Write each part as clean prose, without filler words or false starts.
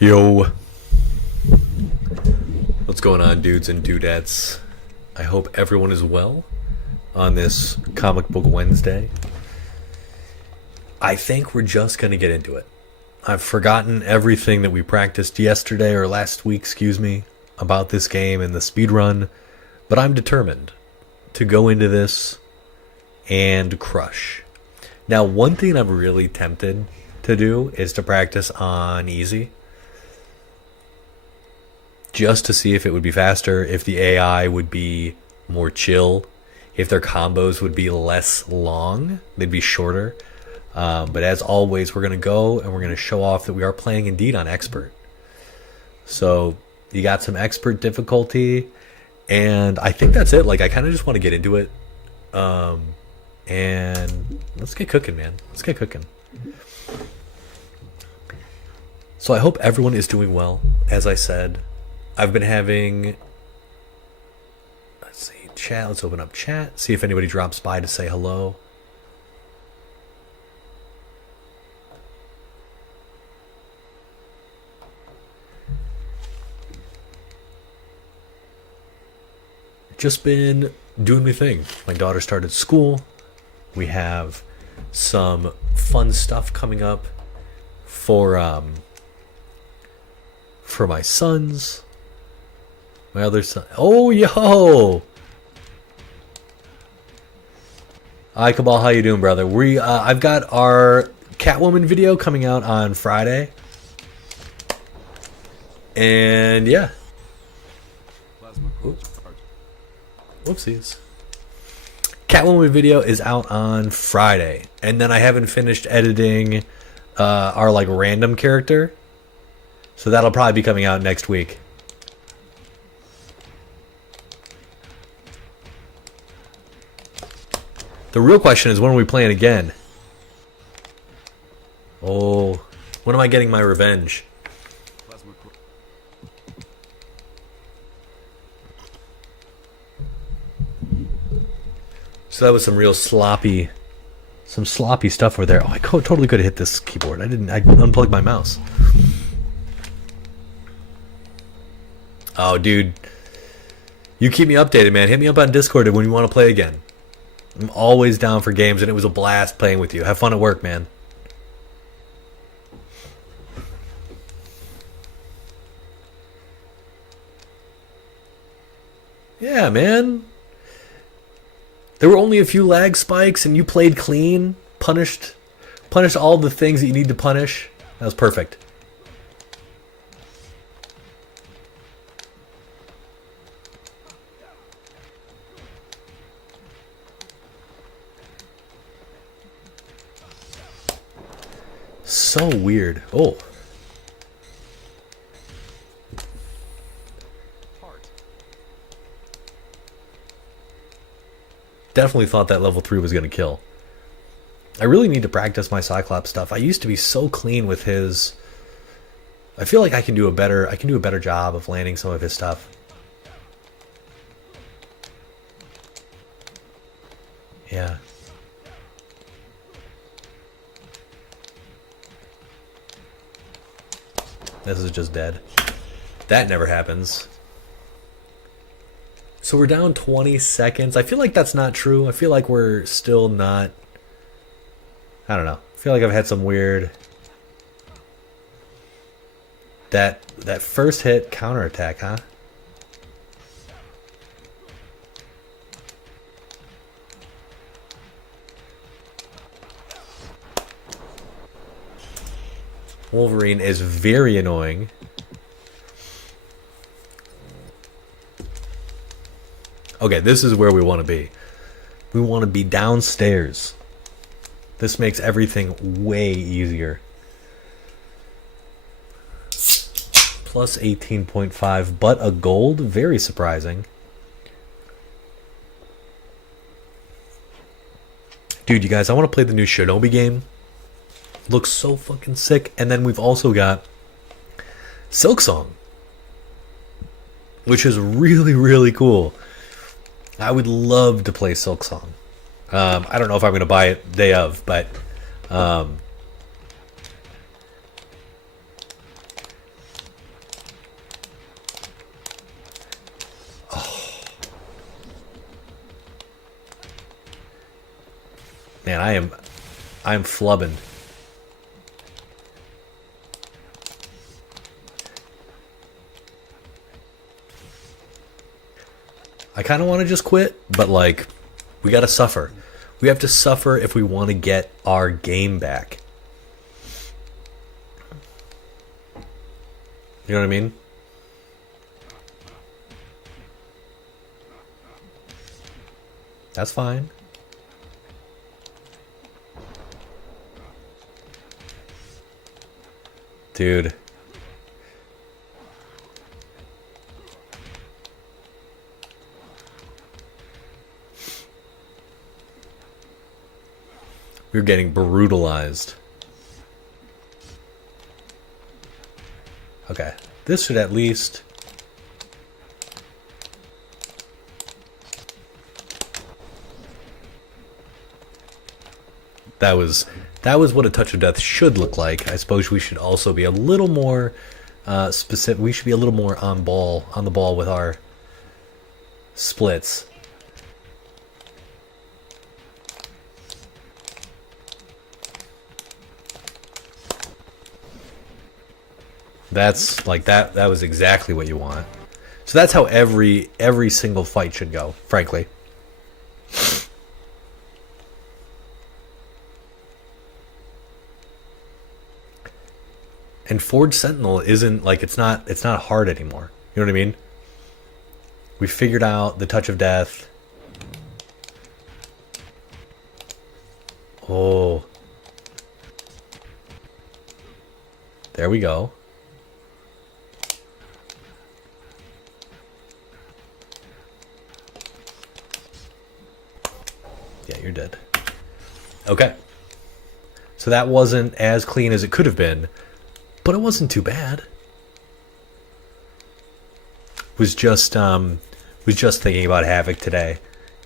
Yo, what's going on, dudes and dudettes? I hope everyone is well on this Comic Book Wednesday. I think we're just going to get into it. I've forgotten everything that we practiced yesterday or last week, about this game and the speedrun, but I'm determined to go into this and crush. Now, one thing I'm really tempted to do is to practice on easy, just to see if it would be faster, if the AI would be more chill, if their combos would be less long, they'd be shorter. But as always, we're going to go and we're going to show off that we are playing indeed on expert. So you got some expert difficulty, and I think that's it. Like, I kind of just want to get into it. And let's get cooking, man. Let's get cooking. So I hope everyone is doing well. As I said, I've been having, let's see, chat. Let's open up chat. See if anybody drops by to say hello. Just been doing my thing. My daughter started school. We have some fun stuff coming up for my sons. My other son. Oh, yo! Hi, Cabal. How you doing, brother? I've got our Catwoman video coming out on Friday. And, yeah. Whoopsies. Catwoman video is out on Friday. And then I haven't finished editing our, random character. So that'll probably be coming out next week. The real question is, when are we playing again? Oh, when am I getting my revenge? So that was some real sloppy stuff over there. Oh, I totally could have hit this keyboard. I unplugged my mouse. Oh, dude. You keep me updated, man. Hit me up on Discord when you want to play again. I'm always down for games, and it was a blast playing with you. Have fun at work, man. Yeah, man. There were only a few lag spikes, and you played clean. Punished all the things that you need to punish. That was perfect. So weird. Oh. Definitely thought that level 3 was going to kill. I really need to practice my Cyclops stuff. I used to be so clean with his. I feel like I can do a better job of landing some of his stuff. Yeah. This is just dead. That never happens. So we're down 20 seconds. I feel like that's not true. I feel like we're still not. I don't know. I feel like I've had some weird. That first hit counterattack, huh? Wolverine is very annoying. Okay, this is where we want to be. We want to be downstairs. This makes everything way easier. Plus 18.5, but a gold? Very surprising. Dude, you guys, I want to play the new Shinobi game. Looks so fucking sick. And then we've also got Silksong, which is really, really cool. I would love to play Silksong. I don't know if I'm going to buy it day of, but Man, I'm flubbing. I kind of want to just quit, but like, we gotta suffer. We have to suffer if we want to get our game back. You know what I mean? That's fine. Dude. We're getting brutalized. Okay. This should at least... That was what a touch of death should look like. I suppose we should also be a little more specific. We should be a little more on the ball with our splits. That's like that was exactly what you want. So that's how every single fight should go, frankly. And Forge Sentinel isn't like it's not hard anymore. You know what I mean? We figured out the touch of death. Oh. There we go. Yeah, you're dead. Okay. So that wasn't as clean as it could have been, but it wasn't too bad. Was just thinking about Havoc today,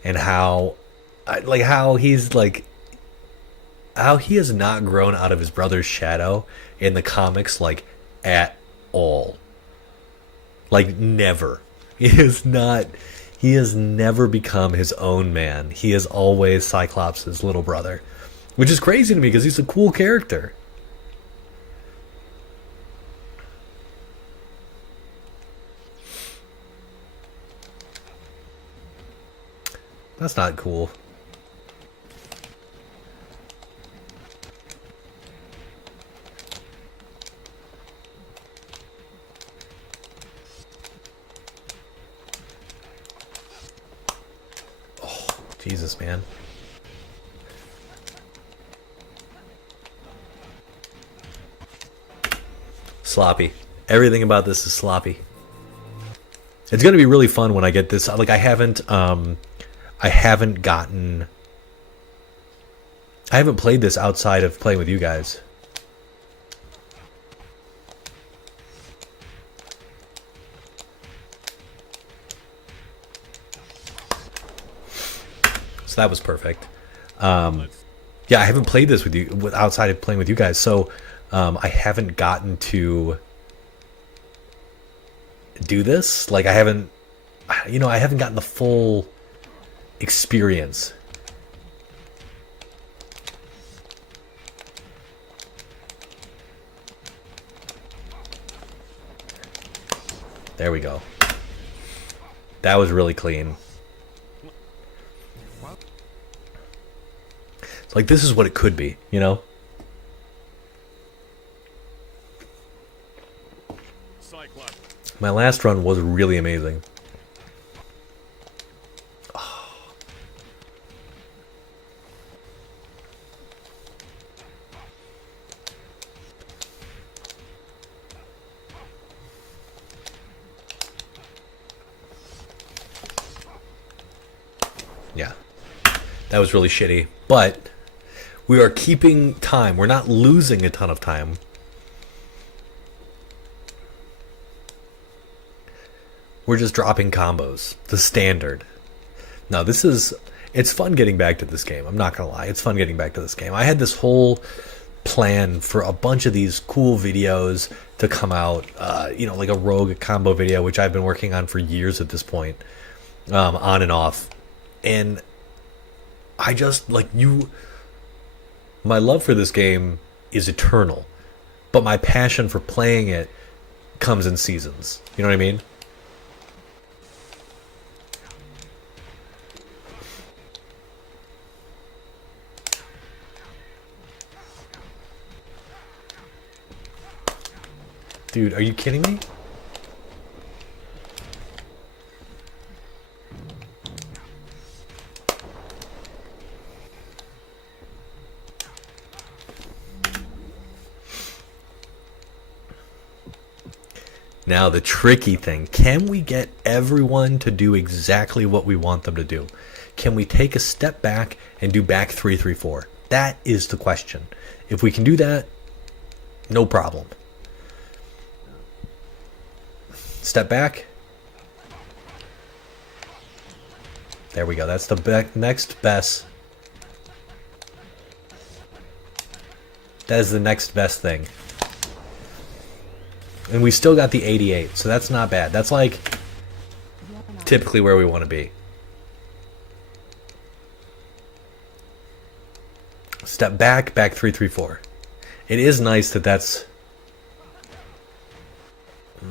and how he has not grown out of his brother's shadow in the comics, like, at all. Like, never. He has never become his own man. He is always Cyclops' little brother, which is crazy to me because he's a cool character. That's not cool. Oh, Jesus, man. Sloppy. Everything about this is sloppy. It's going to be really fun when I get this. Like, I haven't played this outside of playing with you guys. So that was perfect. Yeah, I haven't played this with you outside of playing with you guys. So I haven't gotten to do this. Like, I haven't gotten the full experience. There we go. That was really clean. It's like, this is what it could be, you know? My last run was really amazing. Yeah, that was really shitty, but we are keeping time. We're not losing a ton of time. We're just dropping combos, the standard. No, it's fun getting back to this game. I'm not gonna lie, it's fun getting back to this game. I had this whole plan for a bunch of these cool videos to come out, like a rogue combo video, which I've been working on for years at this point, on and off. And I just, My love for this game is eternal, but my passion for playing it comes in seasons. You know what I mean? Dude, are you kidding me? Now the tricky thing, can we get everyone to do exactly what we want them to do? Can we take a step back and do back 3-3-4? That is the question. If we can do that, no problem. Step back. There we go. That's the next best. That is the next best thing. And we still got the 88, so that's not bad. That's like typically where we want to be. Step back, back 3-3-4. It is nice that that's...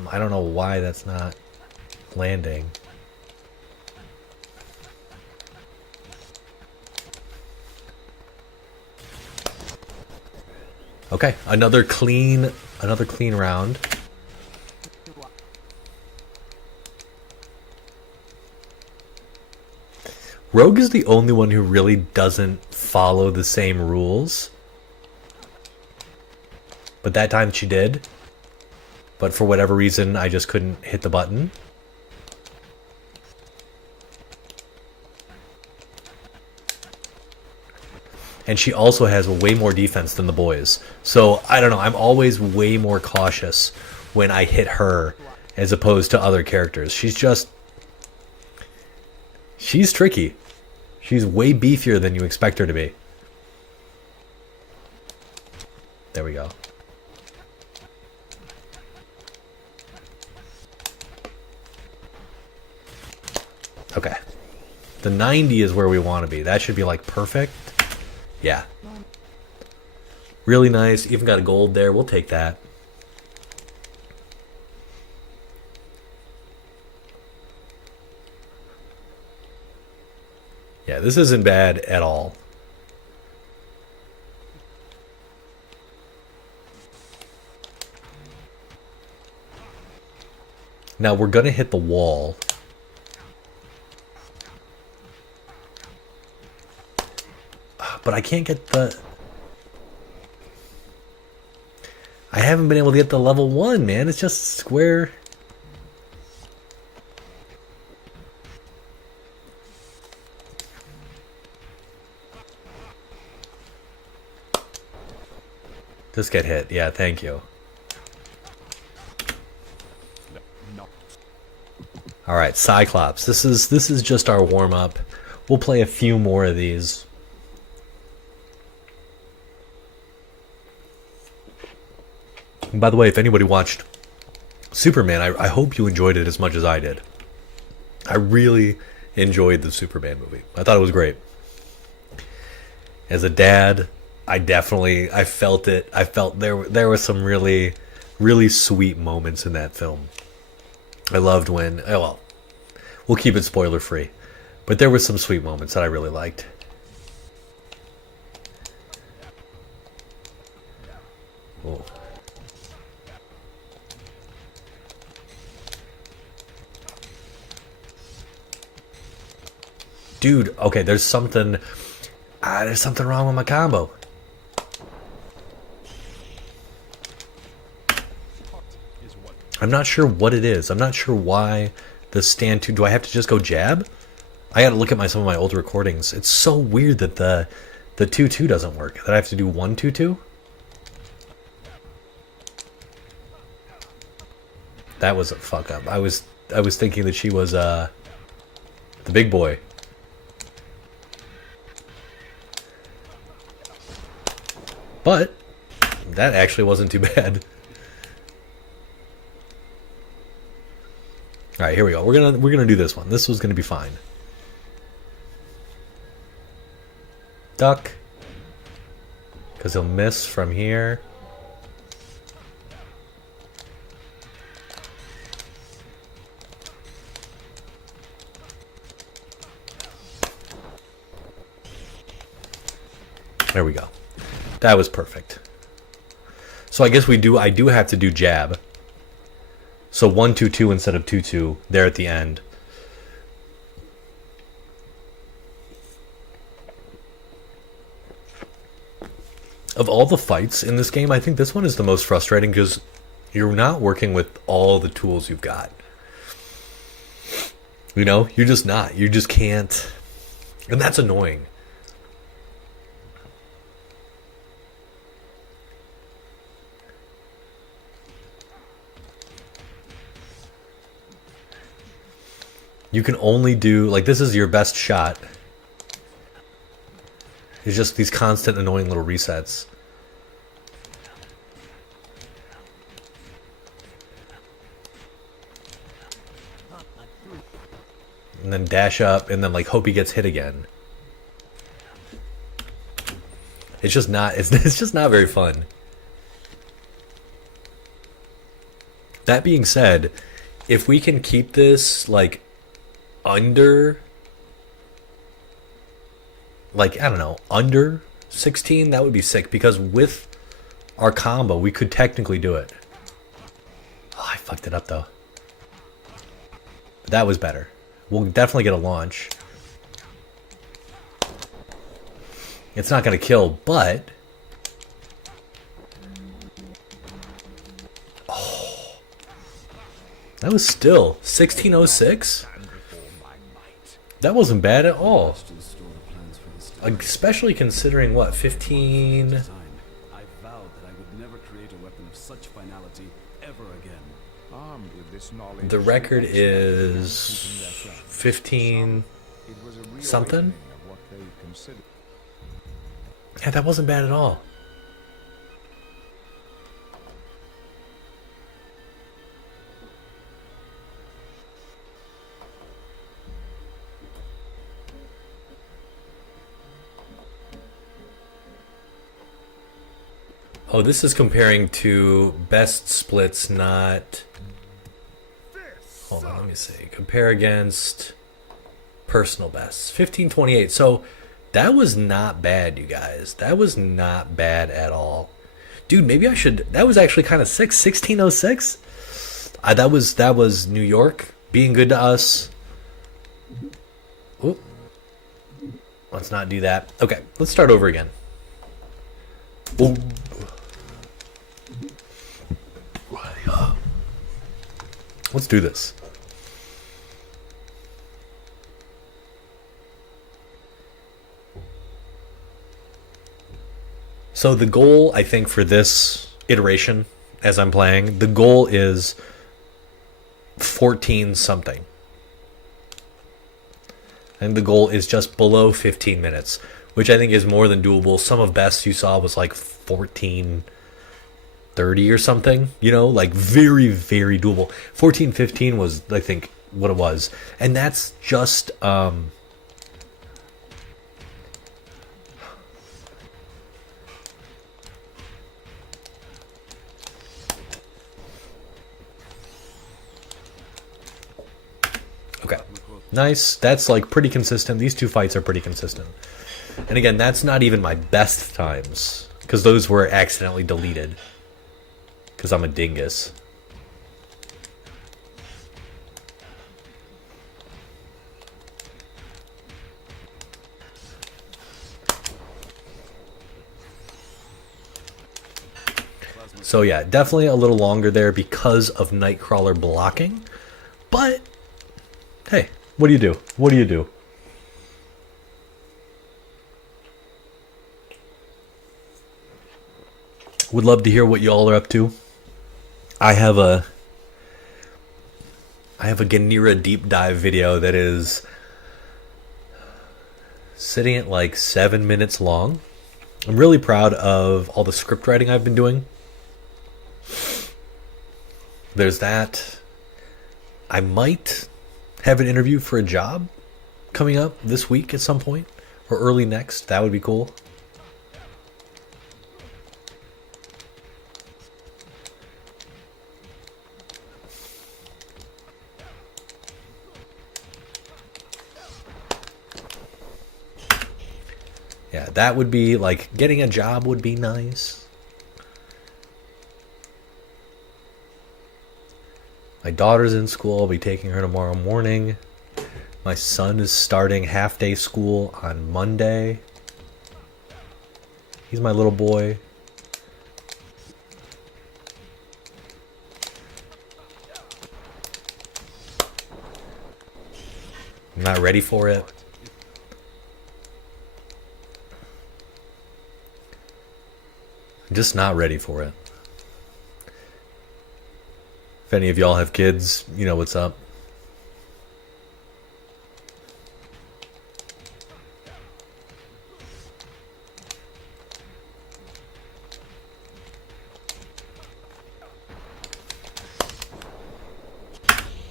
I don't know why that's not landing. Okay, another clean round. Rogue is the only one who really doesn't follow the same rules. But that time she did. But for whatever reason, I just couldn't hit the button. And she also has way more defense than the boys. So, I don't know, I'm always way more cautious when I hit her as opposed to other characters. She's tricky. She's way beefier than you expect her to be. There we go. Okay. The 90 is where we want to be. That should be like perfect. Yeah. Really nice. Even got a gold there. We'll take that. Yeah, this isn't bad at all. Now we're going to hit the wall. But I can't get the... I haven't been able to get the level 1, man. It's just square... Just get hit. Yeah, thank you. Alright, Cyclops. This is just our warm-up. We'll play a few more of these. And by the way, if anybody watched Superman, I hope you enjoyed it as much as I did. I really enjoyed the Superman movie. I thought it was great. As a dad, I felt it. I felt there were some really, really sweet moments in that film. I loved when, oh well, we'll keep it spoiler free, but there were some sweet moments that I really liked. Oh. Dude, okay, there's something wrong with my combo. I'm not sure what it is. I'm not sure why the stand 2... Do I have to just go jab? I gotta look at some of my old recordings. It's so weird that the 2-2 doesn't work. That I have to do 1-2-2? That was a fuck up. I was thinking that she was the big boy. But that actually wasn't too bad. All right, here we go. We're gonna do this one. This was gonna be fine. Duck. Because he'll miss from here. There we go. That was perfect. So I guess I do have to do jab. So 1-2-2 instead of 2-2 there at the end. Of all the fights in this game, I think this one is the most frustrating because you're not working with all the tools you've got. You know, you're just not. You just can't. And that's annoying. You can only do, like, this is your best shot. It's just these constant annoying little resets. And then dash up and then like hope he gets hit again. It's just not it's just not very fun. That being said, if we can keep this like under, like, I don't know, under 16, that would be sick, because with our combo we could technically do it. Oh, I fucked it up though. But that was better. We'll definitely get a launch. It's not going to kill, but oh, that was still 1606. That wasn't bad at all. Especially considering what, 15. I vowed that I would never create a weapon of such finality ever again. Armed with this knowledge, The record is 15 something. Yeah, that wasn't bad at all. Oh, this is comparing to best splits, not... Hold on, let me see. Compare against personal bests. 1528. So that was not bad, you guys. That was not bad at all. Dude, maybe I should... That was actually kind of sick. 1606? That was New York being good to us. Oop. Let's not do that. Okay, let's start over again. Ooh. Let's do this. So the goal, I think, for this iteration, as I'm playing, the goal is 14 something. And the goal is just below 15 minutes, which I think is more than doable. Some of best you saw was like 14:30 or something, you know, like very, very doable. 14:15 was, I think, what it was. And that's just okay. Nice. That's like pretty consistent. These two fights are pretty consistent. And again, that's not even my best times, because those were accidentally deleted. Because I'm a dingus. So yeah, definitely a little longer there because of Nightcrawler blocking. But, hey, what do you do? What do you do? Would love to hear what y'all are up to. I have a Ganira deep dive video that is sitting at like 7 minutes long. I'm really proud of all the script writing I've been doing. There's that. I might have an interview for a job coming up this week at some point, or early next. That would be cool. Yeah, that would be like getting a job would be nice. My daughter's in school. I'll be taking her tomorrow morning. My son is starting half-day school on Monday. He's my little boy. I'm not ready for it. I'm just not ready for it. If any of y'all have kids, you know what's up.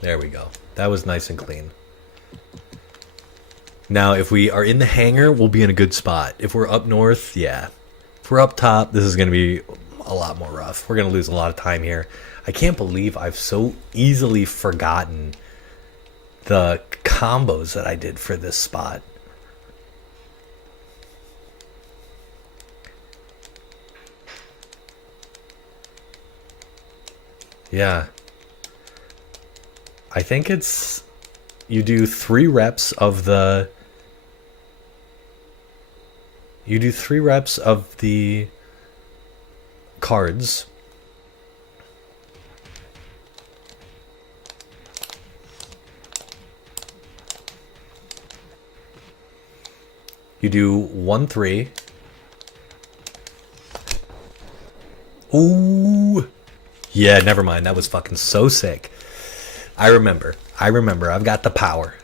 There we go. That was nice and clean. Now, if we are in the hangar, we'll be in a good spot. If we're up north, yeah. If we're up top, this is going to be a lot more rough. We're going to lose a lot of time here. I can't believe I've so easily forgotten the combos that I did for this spot. Yeah. I think it's... You do 3 reps of the... You do 3 reps of the cards. You do 1-3. Ooh. Yeah, never mind. That was fucking so sick. I remember. I've got the power.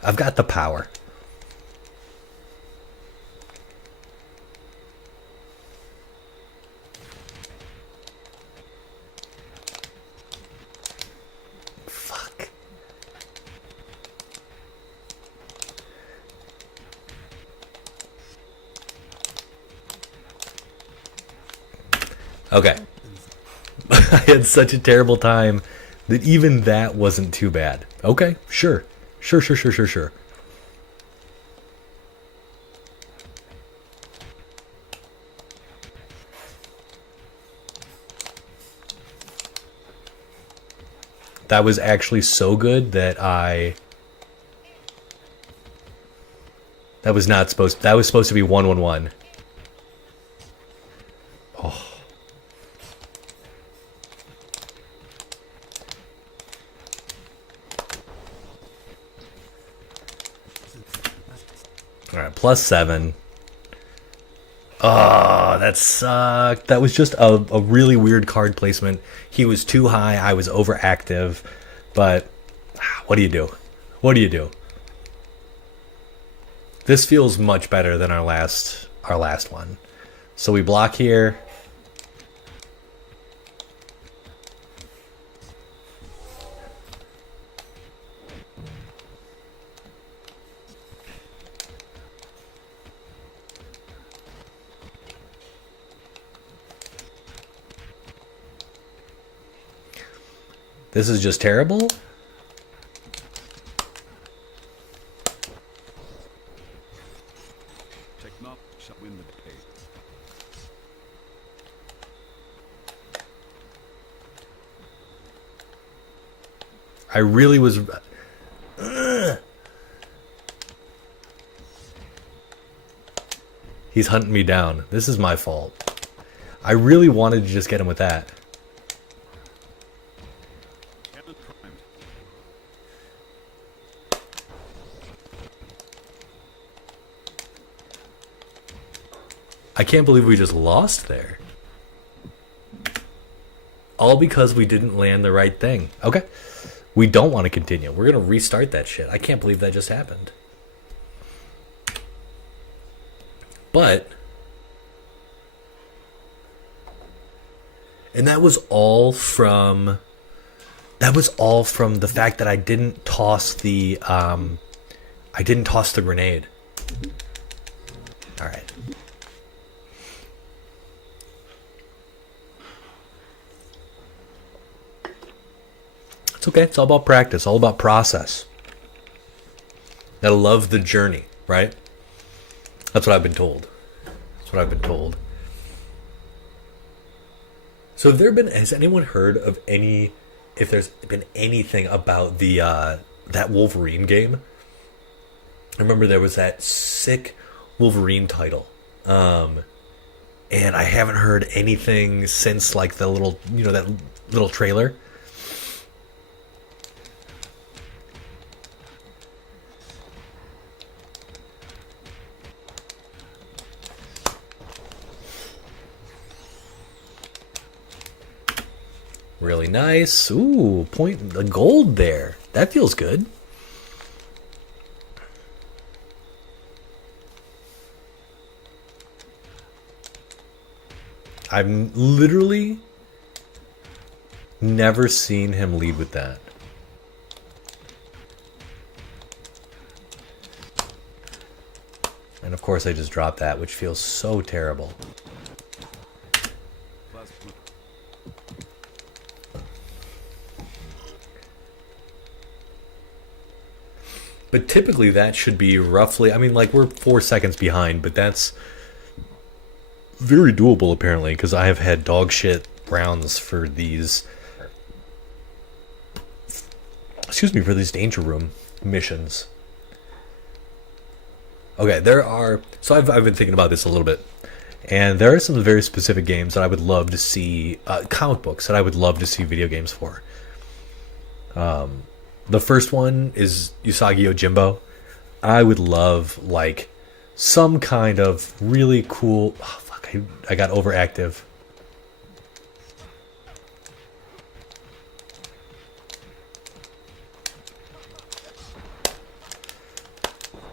Fuck. Okay. I had such a terrible time that even that wasn't too bad. Okay, sure. Sure. That was actually so good that that was not supposed... That was supposed to be 1-1-1. Oh. Alright, +7. Oh, that sucked. That was just a really weird card placement. He was too high, I was overactive. But, what do you do? This feels much better than our last one. So we block here. This is just terrible. Technop shall win the day. I really was... He's hunting me down. This is my fault. I really wanted to just get him with that. I can't believe we just lost there. All because we didn't land the right thing. Okay. We don't want to continue. We're going to restart that shit. I can't believe that just happened. But... And that was all from... the fact that I didn't toss the... I didn't toss the grenade. Alright. It's okay. It's all about practice. All about process. Gotta love the journey, right? That's what I've been told. what I've been told. So has anyone heard of if there's been anything about the that Wolverine game? I remember there was that sick Wolverine title. And I haven't heard anything since like the little, that little trailer. Really nice. Ooh, the gold there. That feels good. I've literally never seen him lead with that. And of course I just dropped that, which feels so terrible. But typically that should be roughly, I mean, like, we're 4 seconds behind, but that's very doable apparently, because I have had dog shit rounds for these, for these danger room missions. Okay, so I've been thinking about this a little bit, and there are some very specific games that I would love to see, comic books that I would love to see video games for. The first one is Usagi Yojimbo. I would love, like, some kind of really cool... Oh, fuck, I got overactive.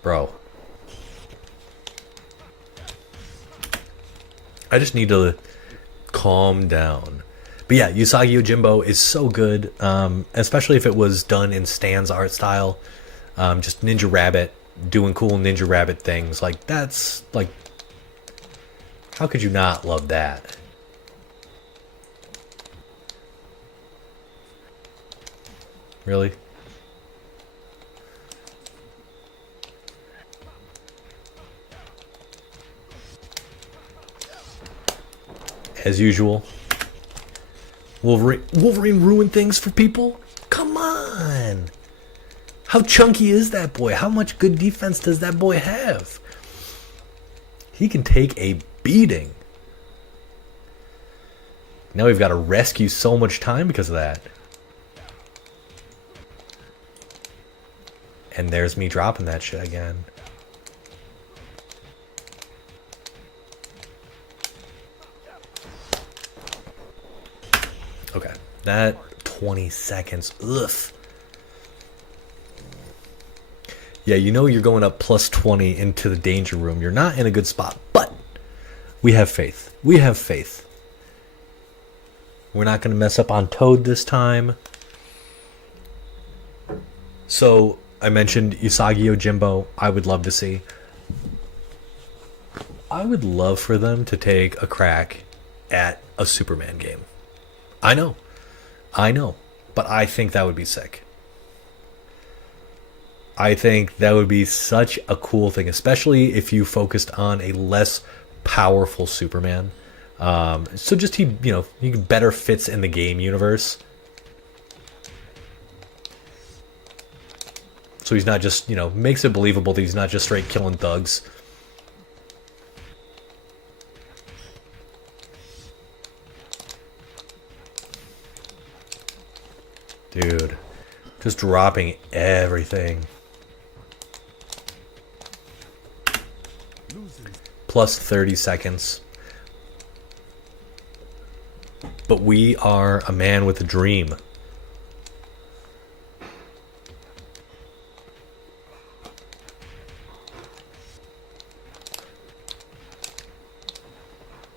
Bro. I just need to calm down. But yeah, Usagi Yojimbo is so good, especially if it was done in Stan's art style. Just Ninja Rabbit, doing cool Ninja Rabbit things. Like, that's, like... How could you not love that? Really? As usual. Wolverine ruined things for people? Come on! How chunky is that boy? How much good defense does that boy have? He can take a beating. Now we've got to rescue so much time because of that. And there's me dropping that shit again. Okay, that 20 seconds. Ugh. Yeah, you know you're going up plus 20 into the danger room. You're not in a good spot, but we have faith. We have faith. We're not going to mess up on Toad this time. So, I mentioned Usagi Yojimbo. I would love to see. I would love for them to take a crack at a Superman game. I know, but I think that would be sick. I think that would be such a cool thing, especially if you focused on a less powerful Superman. So just he better fits in the game universe. So he's not just, makes it believable that he's not just straight killing thugs. Dude, just dropping everything. Plus 30 seconds. But we are a man with a dream.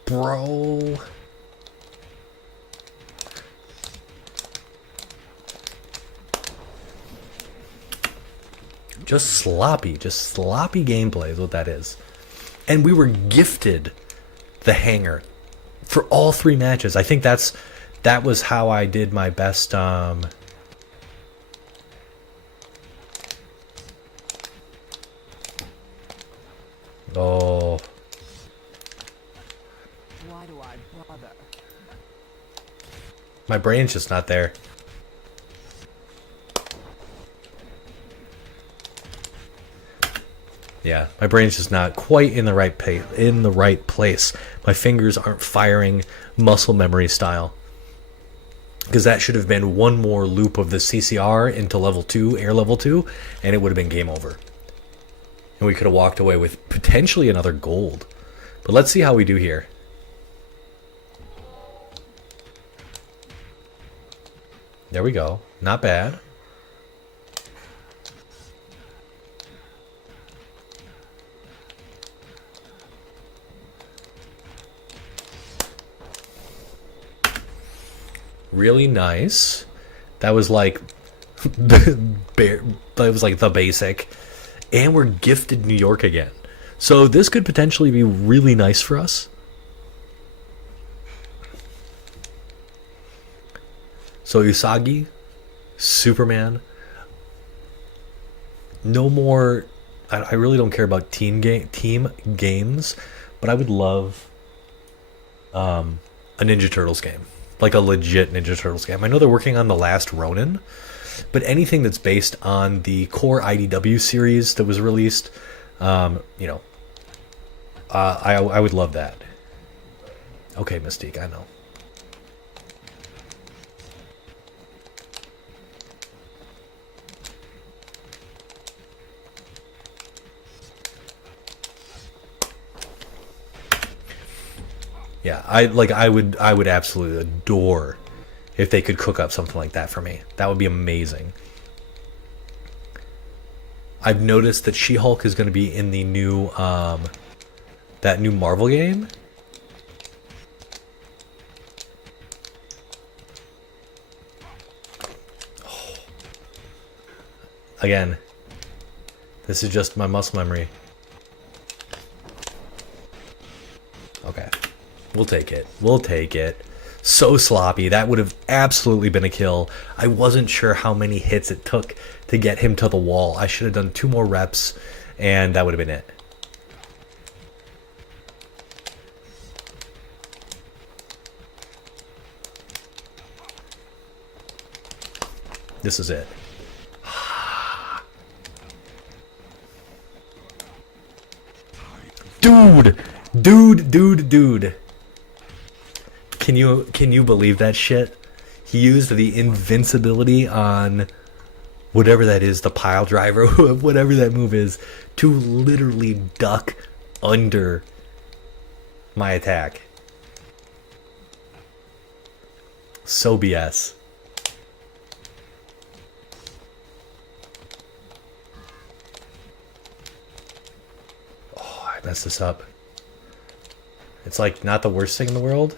Bro. Just sloppy gameplay is what that is. And we were gifted the hanger for all 3 matches. I think that was how I did my best. Oh, My brain's just not there. Yeah, my brain's just not quite in the right place. My fingers aren't firing muscle memory style. Because that should have been one more loop of the CCR into level 2, air level 2, and it would have been game over. And we could have walked away with potentially another gold. But let's see how we do here. There we go. Not bad. Really nice. That was like that was like the basic. And we're gifted New York again. So this could potentially be really nice for us. So Usagi, Superman. No more. I really don't care about team games, but I would love a Ninja Turtles game. Like a legit Ninja Turtles game. I know they're working on The Last Ronin, but anything that's based on the core IDW series that was released, I would love that. Okay, Mystique, I know. Yeah, I would absolutely adore if they could cook up something like that for me. That would be amazing. I've noticed that She-Hulk is going to be in the new that new Marvel game. Oh. Again, this is just my muscle memory. Okay. We'll take it. We'll take it. So sloppy. That would have absolutely been a kill. I wasn't sure how many hits it took to get him to the wall. I should have done 2 more reps, and that would have been it. This is it. Dude. Can you believe that shit? He used the invincibility on whatever that is, the pile driver, whatever that move is, to literally duck under my attack. So BS. Oh, I messed this up. It's like not the worst thing in the world.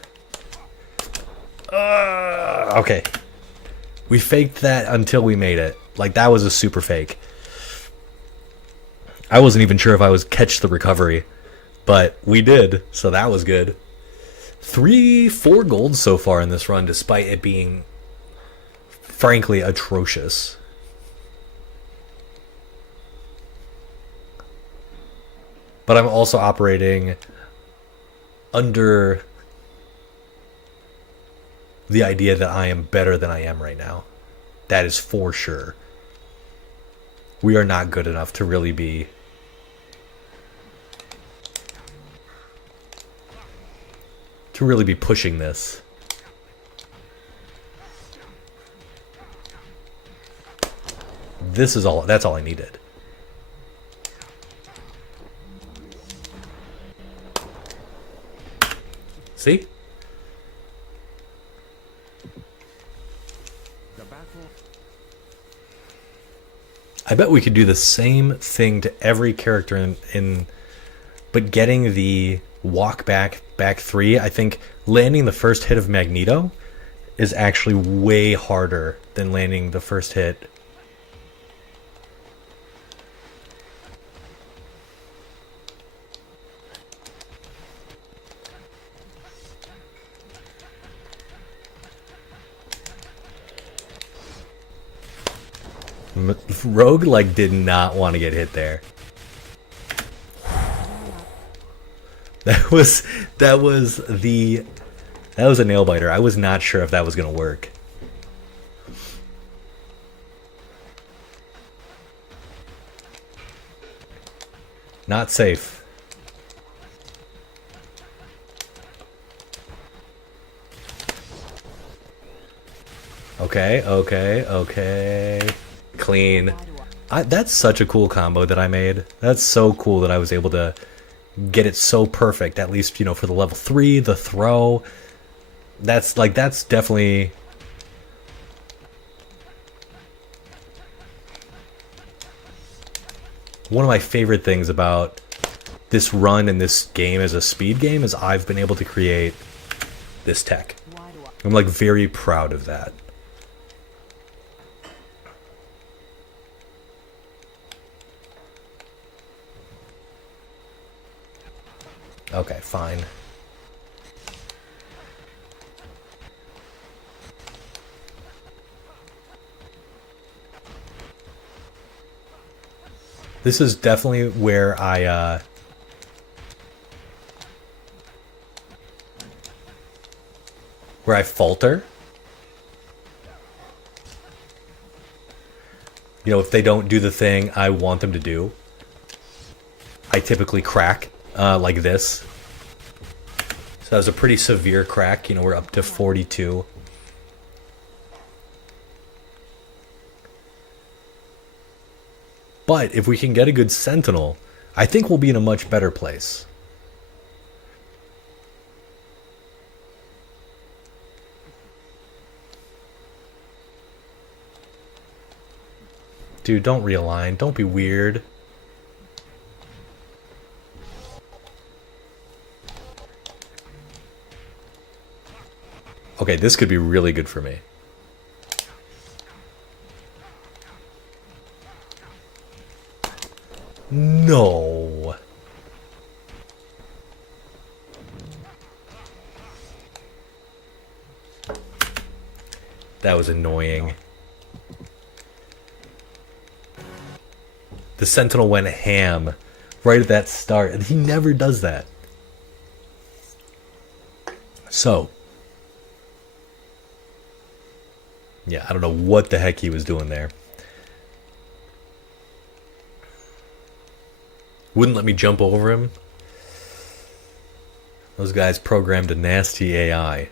Okay. We faked that until we made it. Like, that was a super fake. I wasn't even sure if I would catch the recovery. But we did, so that was good. 4 golds so far in this run, despite it being, frankly, atrocious. But I'm also operating under the idea that I am better than I am right now. That is for sure. We are not good enough to really be pushing this. That's all I needed. See? I bet we could do the same thing to every character but getting the walk back 3, I think landing the first hit of Magneto is actually way harder than landing the first hit. Rogue did not want to get hit there. That was That was a nail biter. I was not sure if that was going to work. Not safe. Okay, okay, okay. Clean. That's such a cool combo that I made. That's so cool that I was able to get it so perfect, at least, you know, for the level 3, the throw. That's definitely... one of my favorite things about this run and this game as a speed game is I've been able to create this tech. I'm like very proud of that. Okay, fine. This is definitely where I falter. You know, if they don't do the thing I want them to do, I typically crack like this. So that was a pretty severe crack. You know, we're up to 42. But if we can get a good sentinel, I think we'll be in a much better place. Dude, don't realign. Don't be weird. Okay, this could be really good for me. No. That was annoying. The Sentinel went ham right at that start, and he never does that. So, yeah, I don't know what the heck he was doing there. Wouldn't let me jump over him. Those guys programmed a nasty AI.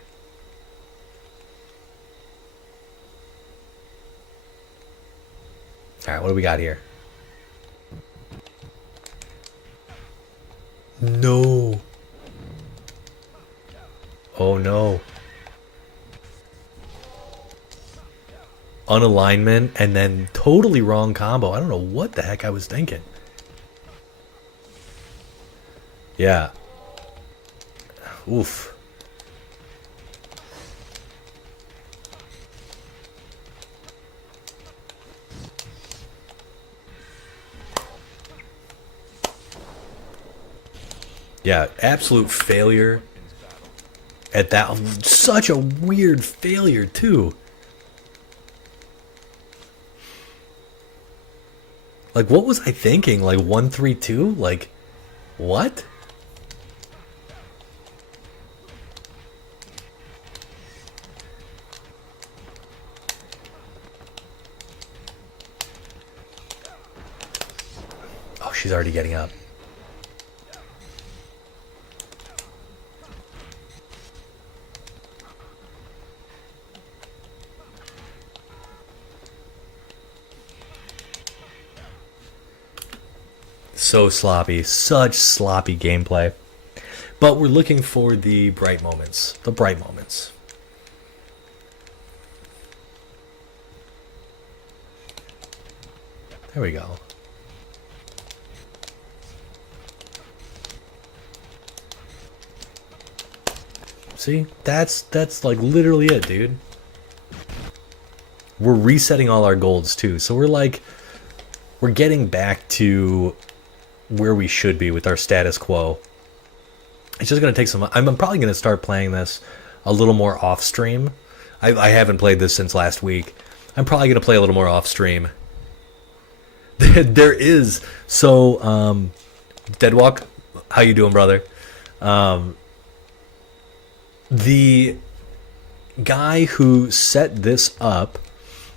Alright, what do we got here? No. Oh no. Unalignment and then totally wrong combo. I don't know what the heck I was thinking. Yeah. Oof. Yeah, absolute failure at that. Such a weird failure, too. Like, what was I thinking? Like, 1-3-2? Like, what? Oh, she's already getting up. So sloppy. Such sloppy gameplay. But we're looking for the bright moments. The bright moments. There we go. See? That's like literally it, dude. We're resetting all our golds too. So we're getting back to where we should be with our status quo. It's just going to take some... I'm probably going to start playing this a little more off stream. I haven't played this since last week. I'm probably going to play a little more off stream. There is... So, Deadwalk, how you doing, brother? The guy who set this up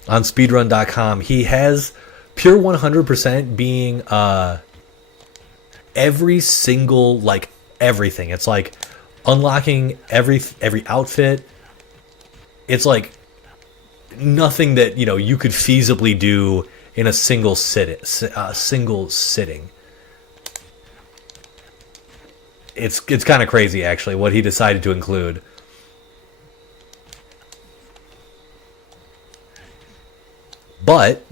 on speedrun.com, he has pure 100% being every single, like, everything. It's like unlocking every outfit. It's like nothing that, you know, you could feasibly do in a single sitting. It's kind of crazy, actually, what he decided to include. But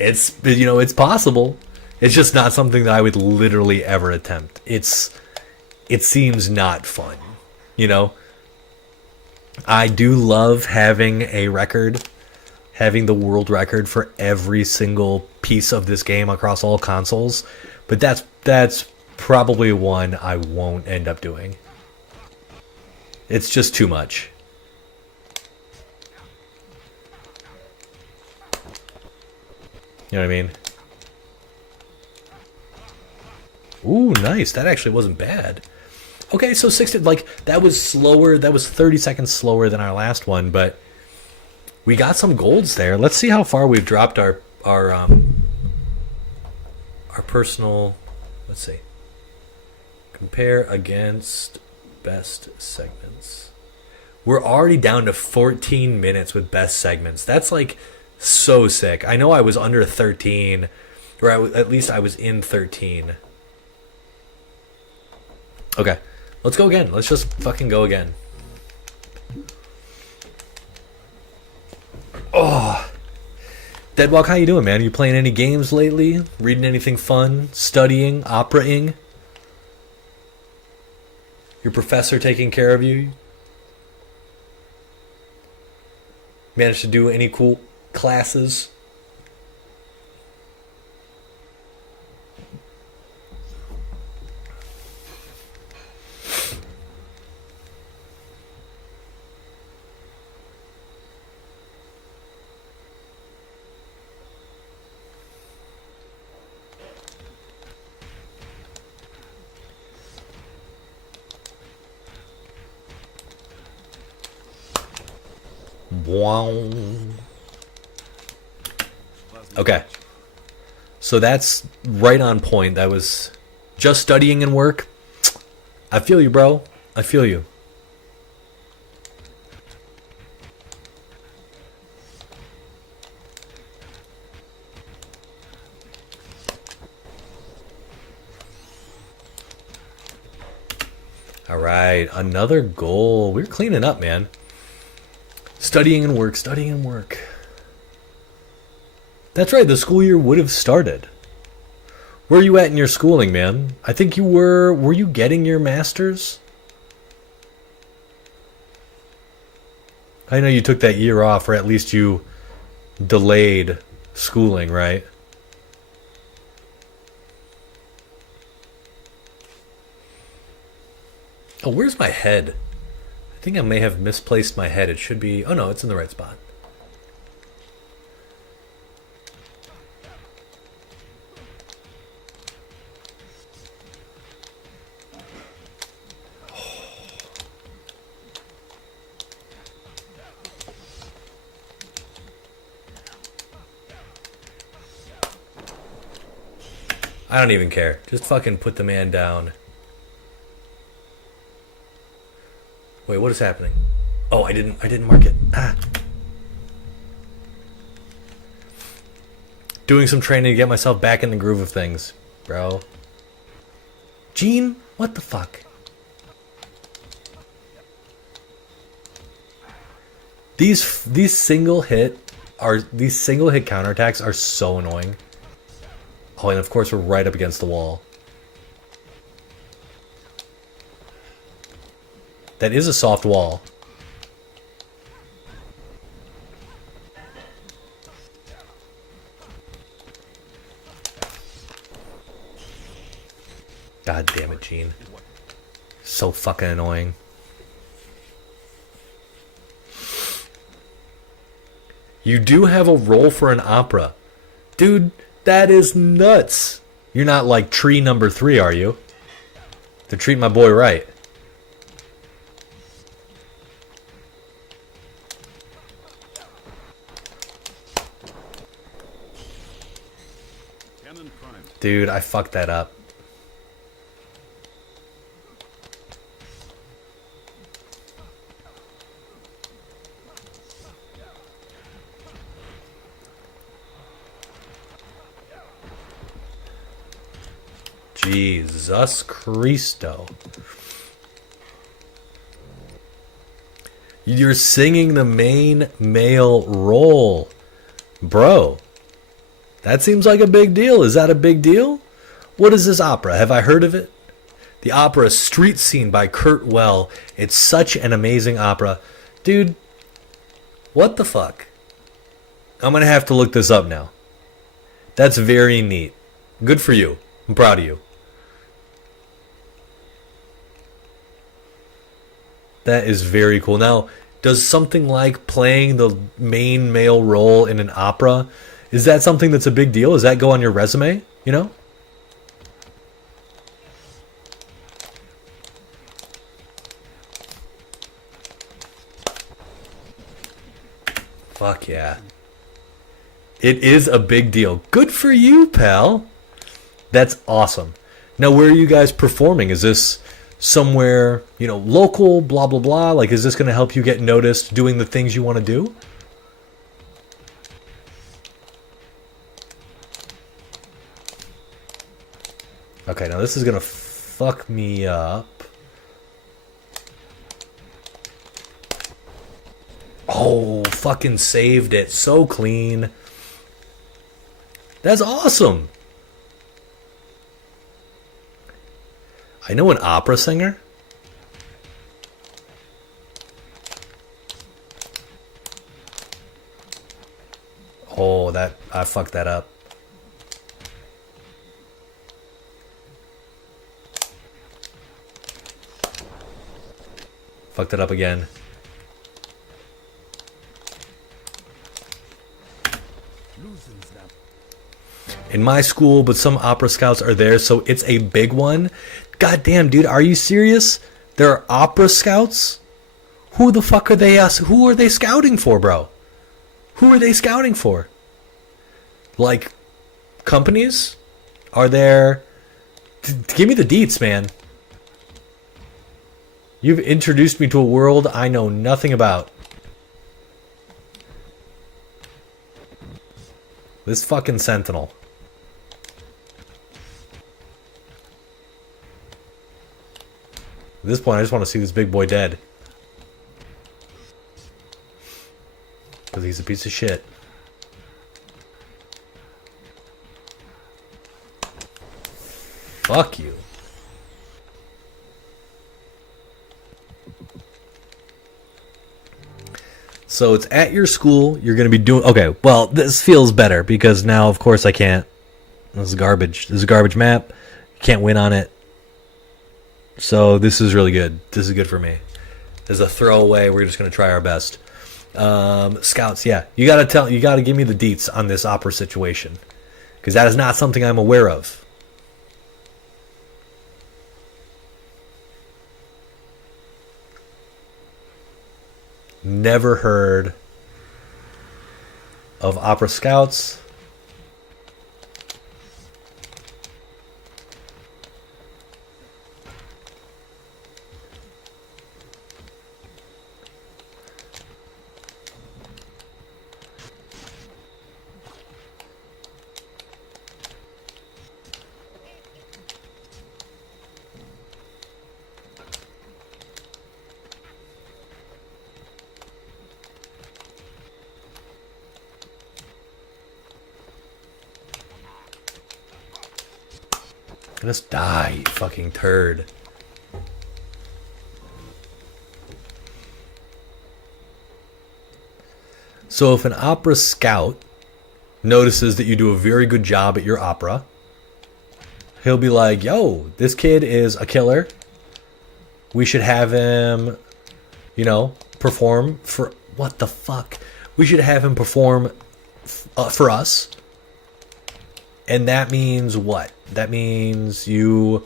it's, you know, it's possible. It's just not something that I would literally ever attempt. It seems not fun, you know. I do love having a record, having the world record for every single piece of this game across all consoles, but that's probably one I won't end up doing. It's just too much. You know what I mean? Ooh, nice. That actually wasn't bad. Okay, so 60, like, that was slower. That was 30 seconds slower than our last one, but we got some golds there. Let's see how far we've dropped our personal. Let's see. Compare against best segments. We're already down to 14 minutes with best segments. That's like so sick. I know I was under 13, or at least I was in 13. Okay, let's go again. Let's just fucking go again. Oh, Deadwalk, how you doing, man? Are you playing any games lately? Reading anything fun? Studying? Operaing? Your professor taking care of you? Managed to do any cool classes? Wow. Okay. So that's right on point. That was just studying and work. I feel you, bro. I feel you. All right, another goal. We're cleaning up, man. Studying and work, studying and work. That's right, the school year would have started. Where are you at in your schooling, man? I think you were you getting your master's? I know you took that year off, or at least you delayed schooling, right? Oh, where's my head? I think I may have misplaced my head. It should be... Oh no, it's in the right spot. I don't even care. Just fucking put the man down. Wait, what is happening? Oh, I didn't mark it. Ah. Doing some training to get myself back in the groove of things, bro. Gene, what the fuck? These single hit counterattacks are so annoying. Oh, and of course we're right up against the wall. That is a soft wall. God damn it, Gene. So fucking annoying. You do have a role for an opera. Dude, that is nuts. You're not like tree number 3, are you? To treat my boy right. and primed. Dude, I fucked that up. Jesus Christo. You're singing the main male role. Bro, that seems like a big deal. Is that a big deal? What is this opera? Have I heard of it? The opera Street Scene by Kurt Well. It's such an amazing opera. Dude, what the fuck? I'm going to have to look this up now. That's very neat. Good for you. I'm proud of you. That is very cool. Now, does something like playing the main male role in an opera, is that something that's a big deal? Does that go on your resume, you know? Fuck yeah. It is a big deal. Good for you, pal. That's awesome. Now, where are you guys performing? Is this somewhere, you know, local, blah, blah, blah? Like, is this going to help you get noticed doing the things you want to do? Okay, now this is going to fuck me up. Oh, fucking saved it. So clean. That's awesome. I know an opera singer. Oh, that I fucked that up. Fucked it up again. In my school, but some opera scouts are there, so it's a big one. God damn, dude, are you serious? There are opera scouts? Who the fuck are they? Who are they scouting for, bro? Who are they scouting for? Like, companies? Are there... Give me the deets, man. You've introduced me to a world I know nothing about. This fucking Sentinel. At this point, I just want to see this big boy dead. Because he's a piece of shit. Fuck you. So it's at your school. You're going to be doing... Okay, well, this feels better because now, of course, I can't... This is garbage. This is a garbage map. Can't win on it. So this is really good. This is good for me. As a throwaway, we're just going to try our best. Scouts, yeah. You got to give me the deets on this opera situation. Because that is not something I'm aware of. Never heard of opera scouts. Just die, you fucking turd. So if an opera scout notices that you do a very good job at your opera, he'll be like, yo, this kid is a killer. We should have him, you know, perform for... What the fuck? We should have him perform for us. And that means what? That means you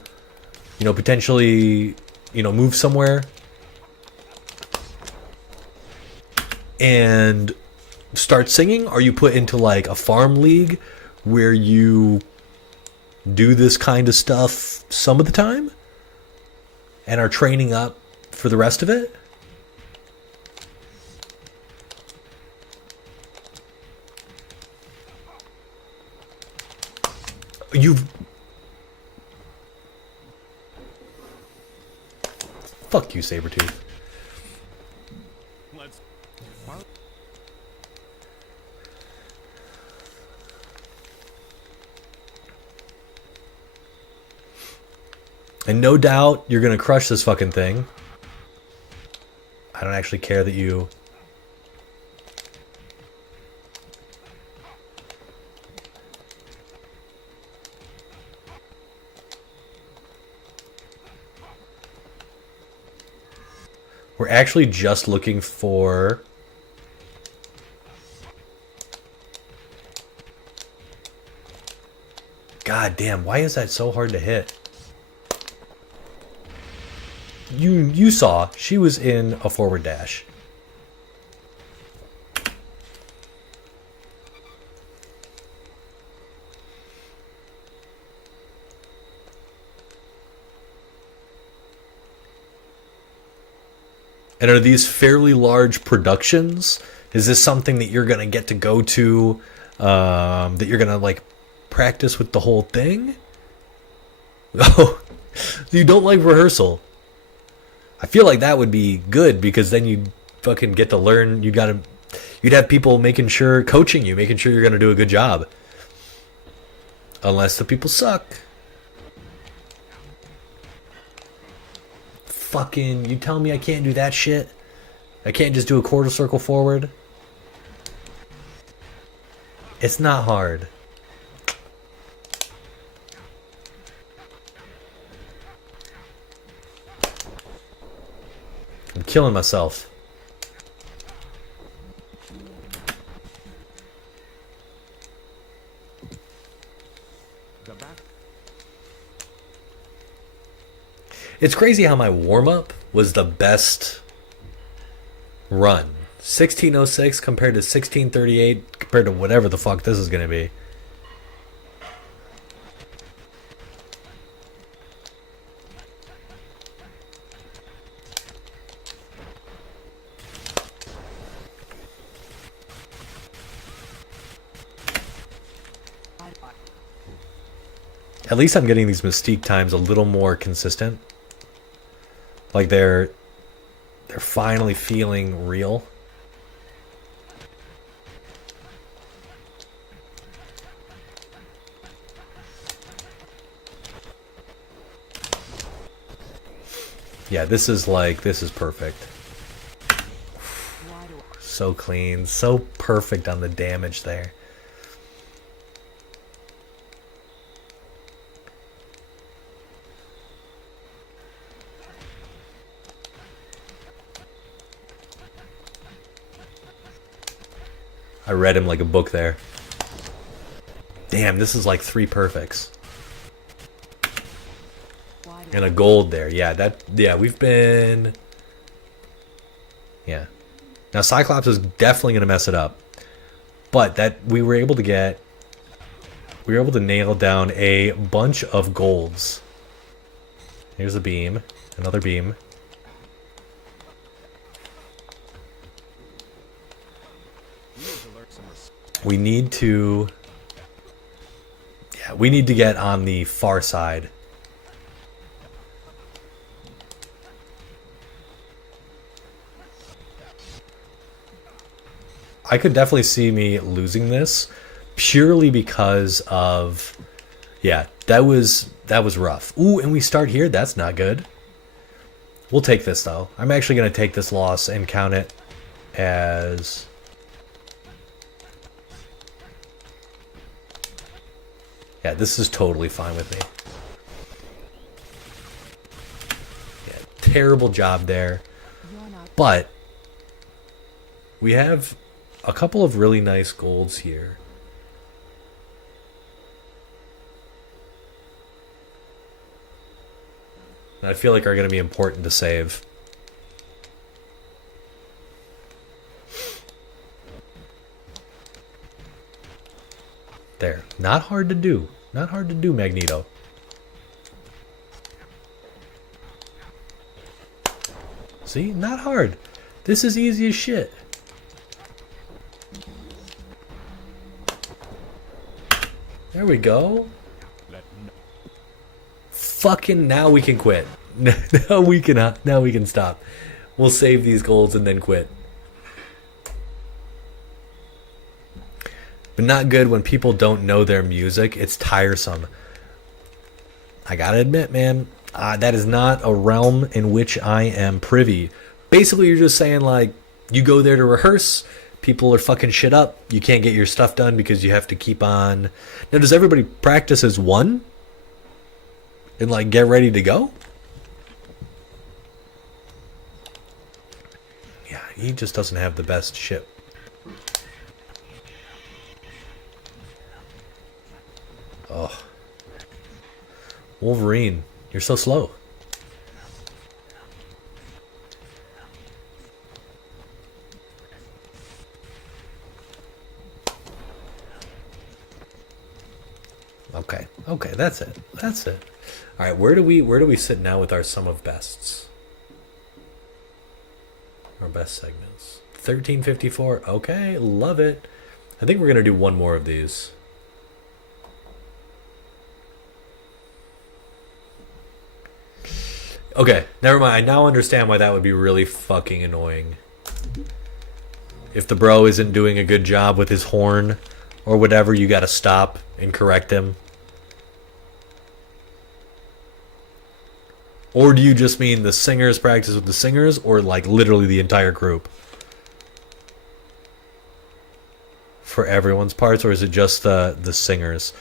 know, potentially, you know, move somewhere and start singing. Are you put into like a farm league where you do this kind of stuff some of the time and are training up for the rest of it. Fuck you, Sabretooth. Let's. And no doubt you're gonna crush this fucking thing. I don't actually care that you... We're actually just looking for... God damn, why is that so hard to hit? You saw, she was in a forward dash. And are these fairly large productions? Is this something that you're going to get to go to, that you're going to, like, practice with the whole thing? Oh, you don't like rehearsal. I feel like that would be good, because then you'd fucking get to learn. You'd have people making sure, coaching you, making sure you're going to do a good job. Unless the people suck. Fucking, you tell me I can't do that shit? I can't just do a quarter circle forward? It's not hard. I'm killing myself. It's crazy how my warm-up was the best run. 1606 compared to 1638 compared to whatever the fuck this is going to be. At least I'm getting these Mystique times a little more consistent. Like they're finally feeling real. Yeah, this is perfect. So clean, so perfect on the damage there. I read him like a book there. Damn, this is like 3 perfects. And a gold there. Yeah, we've been... Yeah. Now, Cyclops is definitely going to mess it up. But that we were able to nail down a bunch of golds. Here's a beam. Another beam. We need to... Yeah, we need to get on the far side. I could definitely see me losing this purely because of... Yeah, that was rough. Ooh, and we start here? That's not good. We'll take this, though. I'm actually going to take this loss and count it as... Yeah, this is totally fine with me. Yeah, terrible job there. But we have a couple of really nice golds here. And I feel like are going to be important to save. There. Not hard to do. Not hard to do, Magneto. See? Not hard. This is easy as shit. There we go. Fucking now we can quit. Now we can stop. We'll save these golds and then quit. But not good when people don't know their music. It's tiresome. I gotta admit, man, that is not a realm in which I am privy. Basically, you're just saying, like, you go there to rehearse, people are fucking shit up, you can't get your stuff done because you have to keep on... Now, does everybody practice as one? And, like, get ready to go? Yeah, he just doesn't have the best ship. Oh. Wolverine, you're so slow. Okay, that's it. That's it. All right, where do we sit now with our sum of bests? Our best segments. 1354. Okay, love it. I think we're gonna do one more of these. Okay, never mind. I now understand why that would be really fucking annoying. If the bro isn't doing a good job with his horn or whatever, you gotta stop and correct him. Or do you just mean the singers practice with the singers, or like literally the entire group? For everyone's parts, or is it just the singers?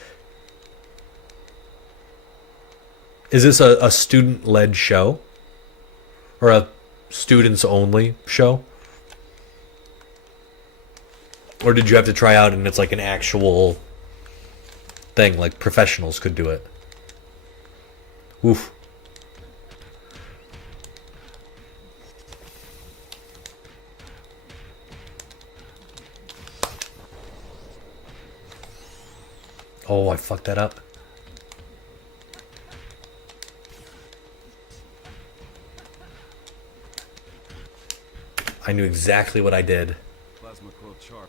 Is this a student-led show? Or a students-only show? Or did you have to try out and it's like an actual thing, like professionals could do it? Oof. Oh, I fucked that up. I knew exactly what I did. Plasma core chart.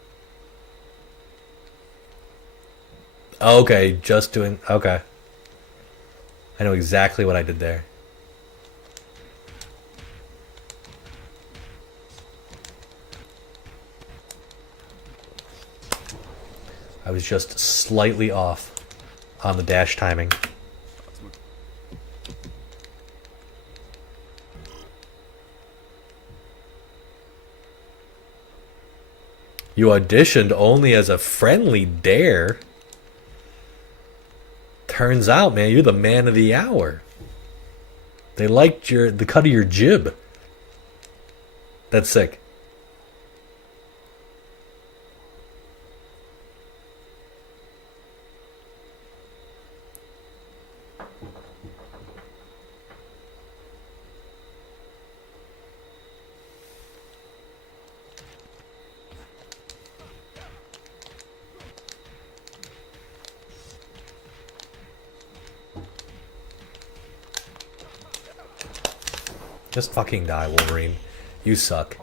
Okay, just doing... Okay. I know exactly what I did there. I was just slightly off on the dash timing. You auditioned only as a friendly dare. Turns out, man, you're the man of the hour. They liked the cut of your jib. That's sick. Just fucking die, Wolverine. You suck.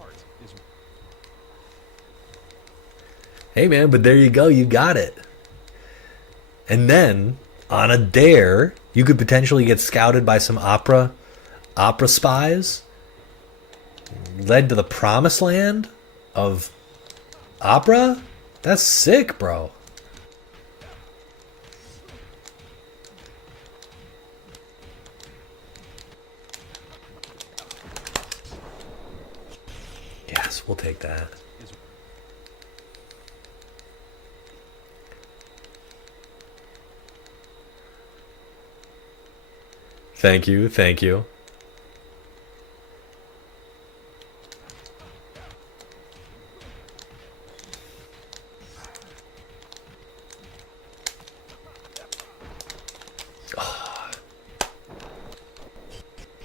Hey, man, but there you go. You got it. And then, on a dare, you could potentially get scouted by some opera spies, led to the promised land of opera? That's sick, bro. Yes, we'll take that. Thank you, thank you.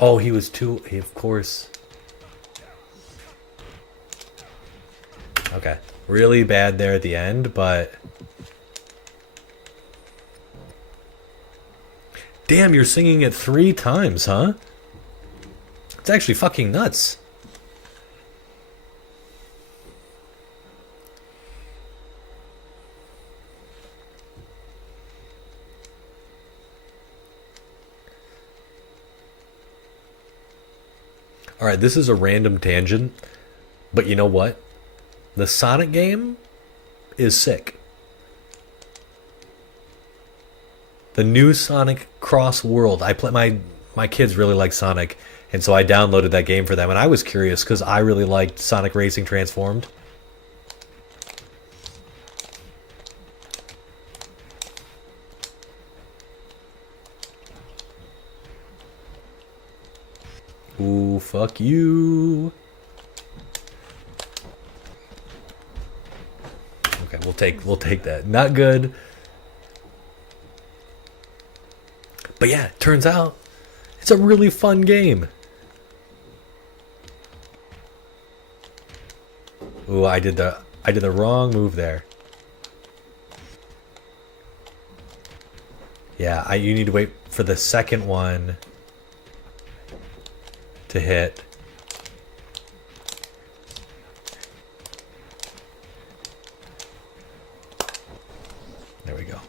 Oh, he was too... Of course. Okay. Really bad there at the end, but... Damn, you're singing it 3 times, huh? It's actually fucking nuts. Alright, this is a random tangent, but you know what? The Sonic game is sick. The new Sonic Cross World. I play my kids really like Sonic, and so I downloaded that game for them, and I was curious because I really liked Sonic Racing Transformed. Ooh, fuck you. Okay, we'll take that. Not good. But yeah, it turns out it's a really fun game. Ooh, I did the wrong move there. Yeah, you need to wait for the second one to hit. There we go.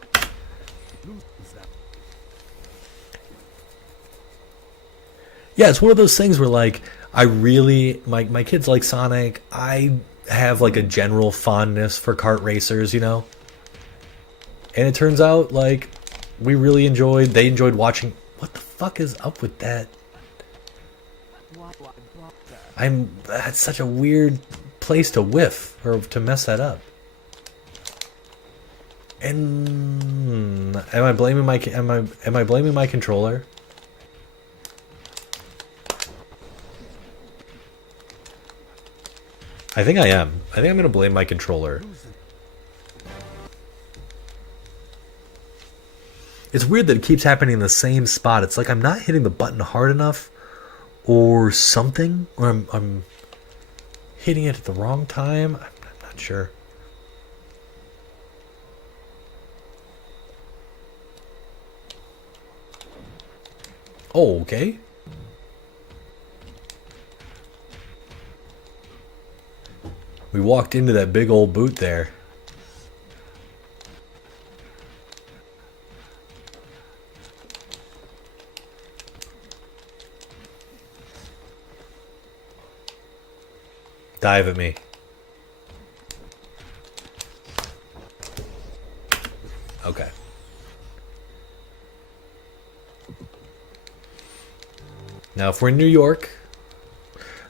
Yeah, it's one of those things where, like, I really, my kids like Sonic. I have, like, a general fondness for kart racers, you know? And it turns out, like, they enjoyed watching. What the fuck is up with that? That's such a weird place to whiff, or to mess that up. And am I blaming my controller? I think I am. I think I'm gonna blame my controller. It's weird that it keeps happening in the same spot. It's like I'm not hitting the button hard enough, or something, or I'm hitting it at the wrong time. I'm not sure. Oh, okay. We walked into that big old boot there. Dive at me. Okay. Now, if we're in New York,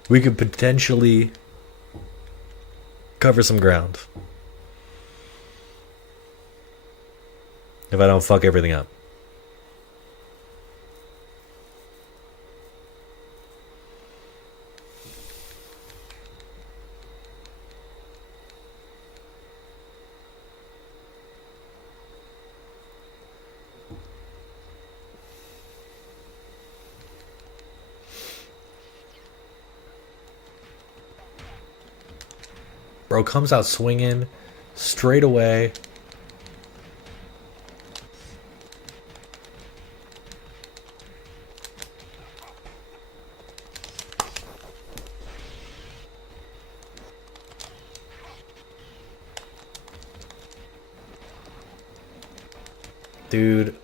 we could potentially cover some ground. If I don't fuck everything up. Bro comes out swinging straight away. Dude.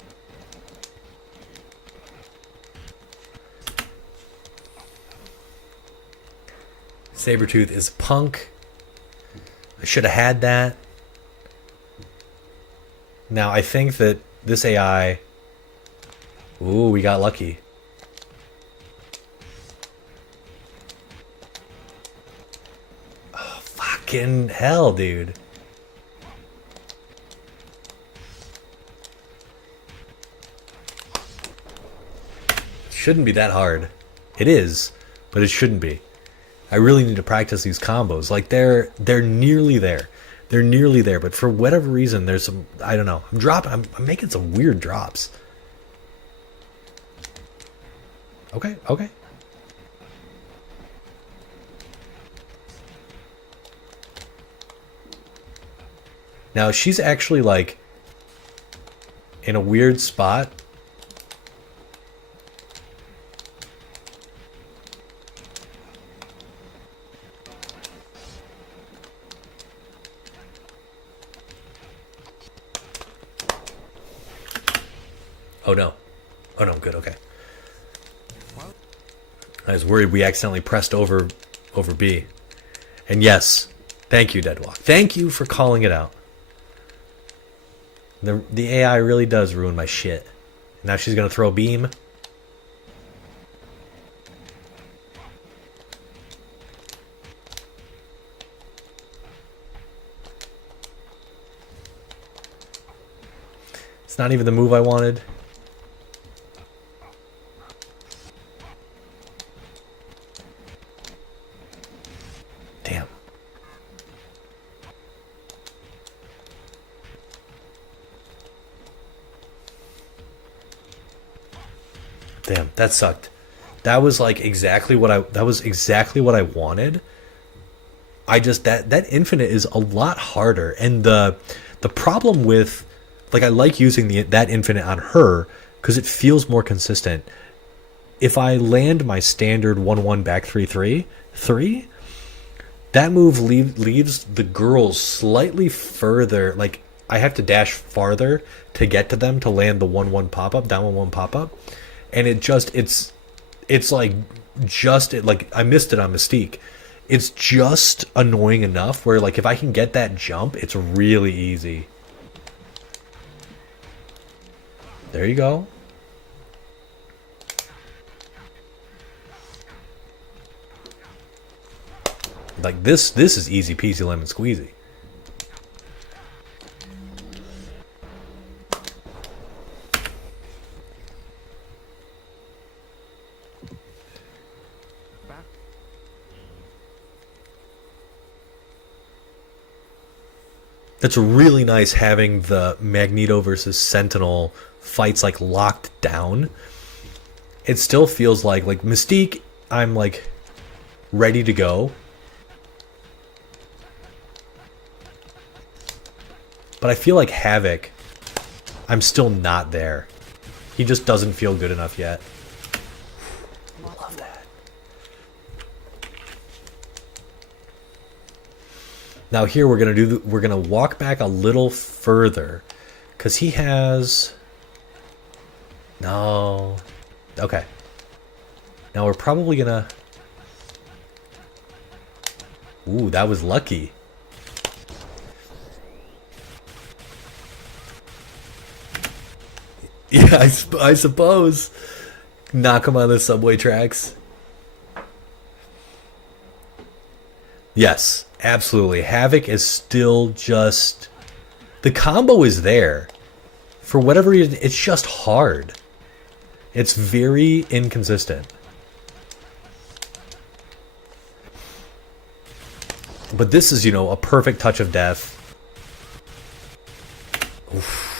Sabretooth is punk. I should have had that. Now, I think that this AI... Ooh, we got lucky. Oh, fucking hell, dude. Shouldn't be that hard. It is, but it shouldn't be. I really need to practice these combos. Like, they're nearly there. They're nearly there, but for whatever reason, there's some... I don't know. I'm making some weird drops. Okay, okay. Now, she's actually, like, in a weird spot Oh no. Oh no, good, okay. I was worried we accidentally pressed over B. And yes, thank you, Deadwalk. Thank you for calling it out. The AI really does ruin my shit. Now she's gonna throw a beam. It's not even the move I wanted. Damn. Damn, that sucked. That was like exactly what I wanted. I just that infinite is a lot harder, and the problem with, like, I like using that infinite on her because it feels more consistent. If I land my standard 1-1 back 3-3, that move leaves the girls slightly further. Like, I have to dash farther to get to them to land the 1-1 pop up, down 1-1 pop up, and it's like I missed it on Mystique. It's just annoying enough where, like, if I can get that jump, it's really easy. There you go. Like, this is easy peasy lemon squeezy. It's really nice having the Magneto versus Sentinel fights like locked down. It still feels like Mystique, I'm like ready to go. But I feel like Havoc, I'm still not there. He just doesn't feel good enough yet. Love that. Now here we're gonna walk back a little further, because he has no. Okay. Now we're probably gonna. Ooh, that was lucky. Yeah, I suppose. Knock him on the subway tracks. Yes, absolutely. Havoc is still just... The combo is there. For whatever reason, it's just hard. It's very inconsistent. But this is, a perfect touch of death. Oof.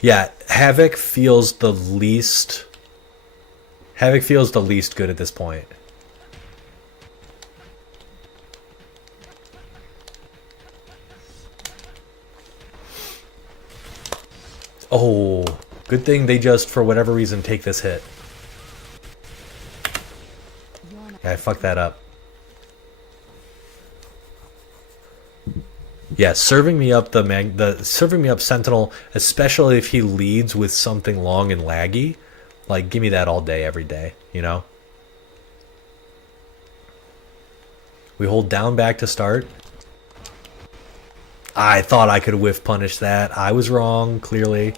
Yeah, Havoc feels the least good at this point. Oh, good thing they just, for whatever reason, take this hit. Yeah, I fucked that up. Yeah, serving me up serving me up Sentinel, especially if he leads with something long and laggy, like, give me that all day, every day, We hold down back to start. I thought I could whiff punish that. I was wrong, clearly.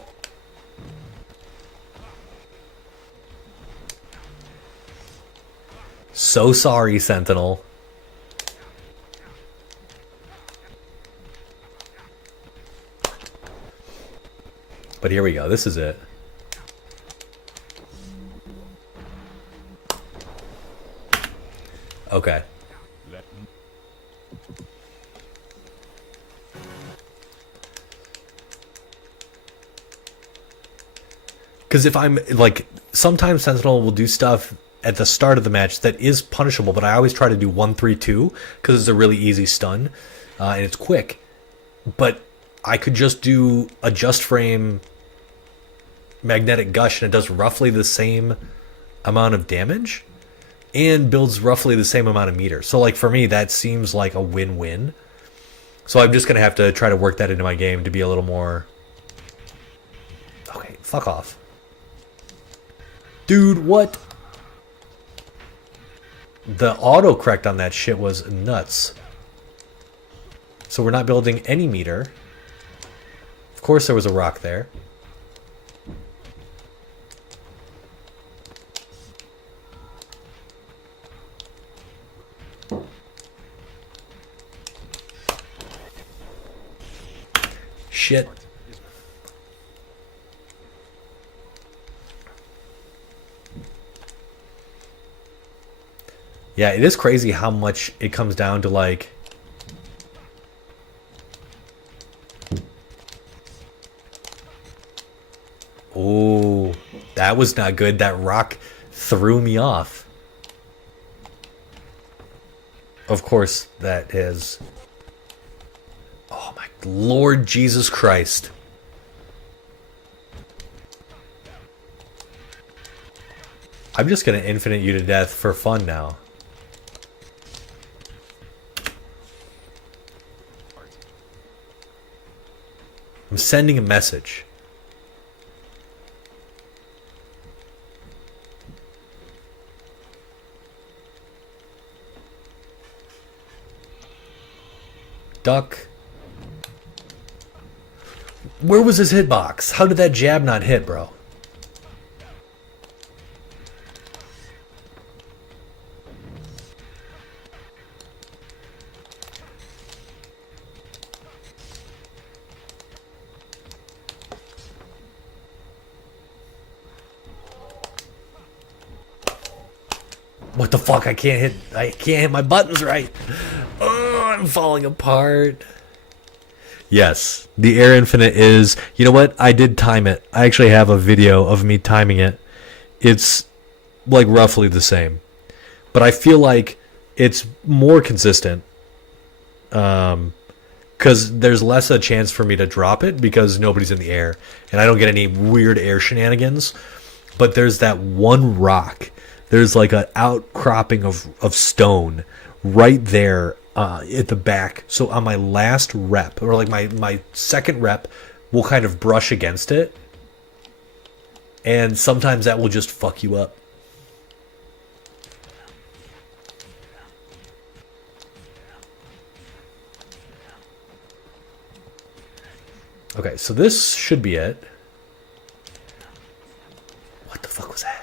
So sorry, Sentinel. But here we go. This is it. Okay. Because if I'm, like, sometimes Sentinel will do stuff at the start of the match that is punishable, but I always try to do 1-3-2 because it's a really easy stun, and it's quick. But I could just do a just frame magnetic gush, and it does roughly the same amount of damage and builds roughly the same amount of meter. So, like, for me, that seems like a win-win. So I'm just going to have to try to work that into my game to be a little more... Okay, fuck off. Dude, what? The autocorrect on that shit was nuts. So we're not building any meter. Of course there was a rock there. Shit. Yeah, it is crazy how much it comes down to, like... Oh, that was not good. That rock threw me off. Of course, that is... Oh my Lord Jesus Christ. I'm just gonna infinite you to death for fun now. I'm sending a message. Duck. Where was his hitbox? How did that jab not hit, bro? What the fuck? I can't hit my buttons right. Oh, I'm falling apart. Yes, the Air Infinite is... You know what? I did time it. I actually have a video of me timing it. It's like roughly the same. But I feel like it's more consistent. Because there's less a chance for me to drop it because nobody's in the air. And I don't get any weird air shenanigans. But there's that one rock. There's like an outcropping of stone right there at the back. So on my last rep, or like my second rep, will kind of brush against it. And sometimes that will just fuck you up. Okay, so this should be it. What the fuck was that?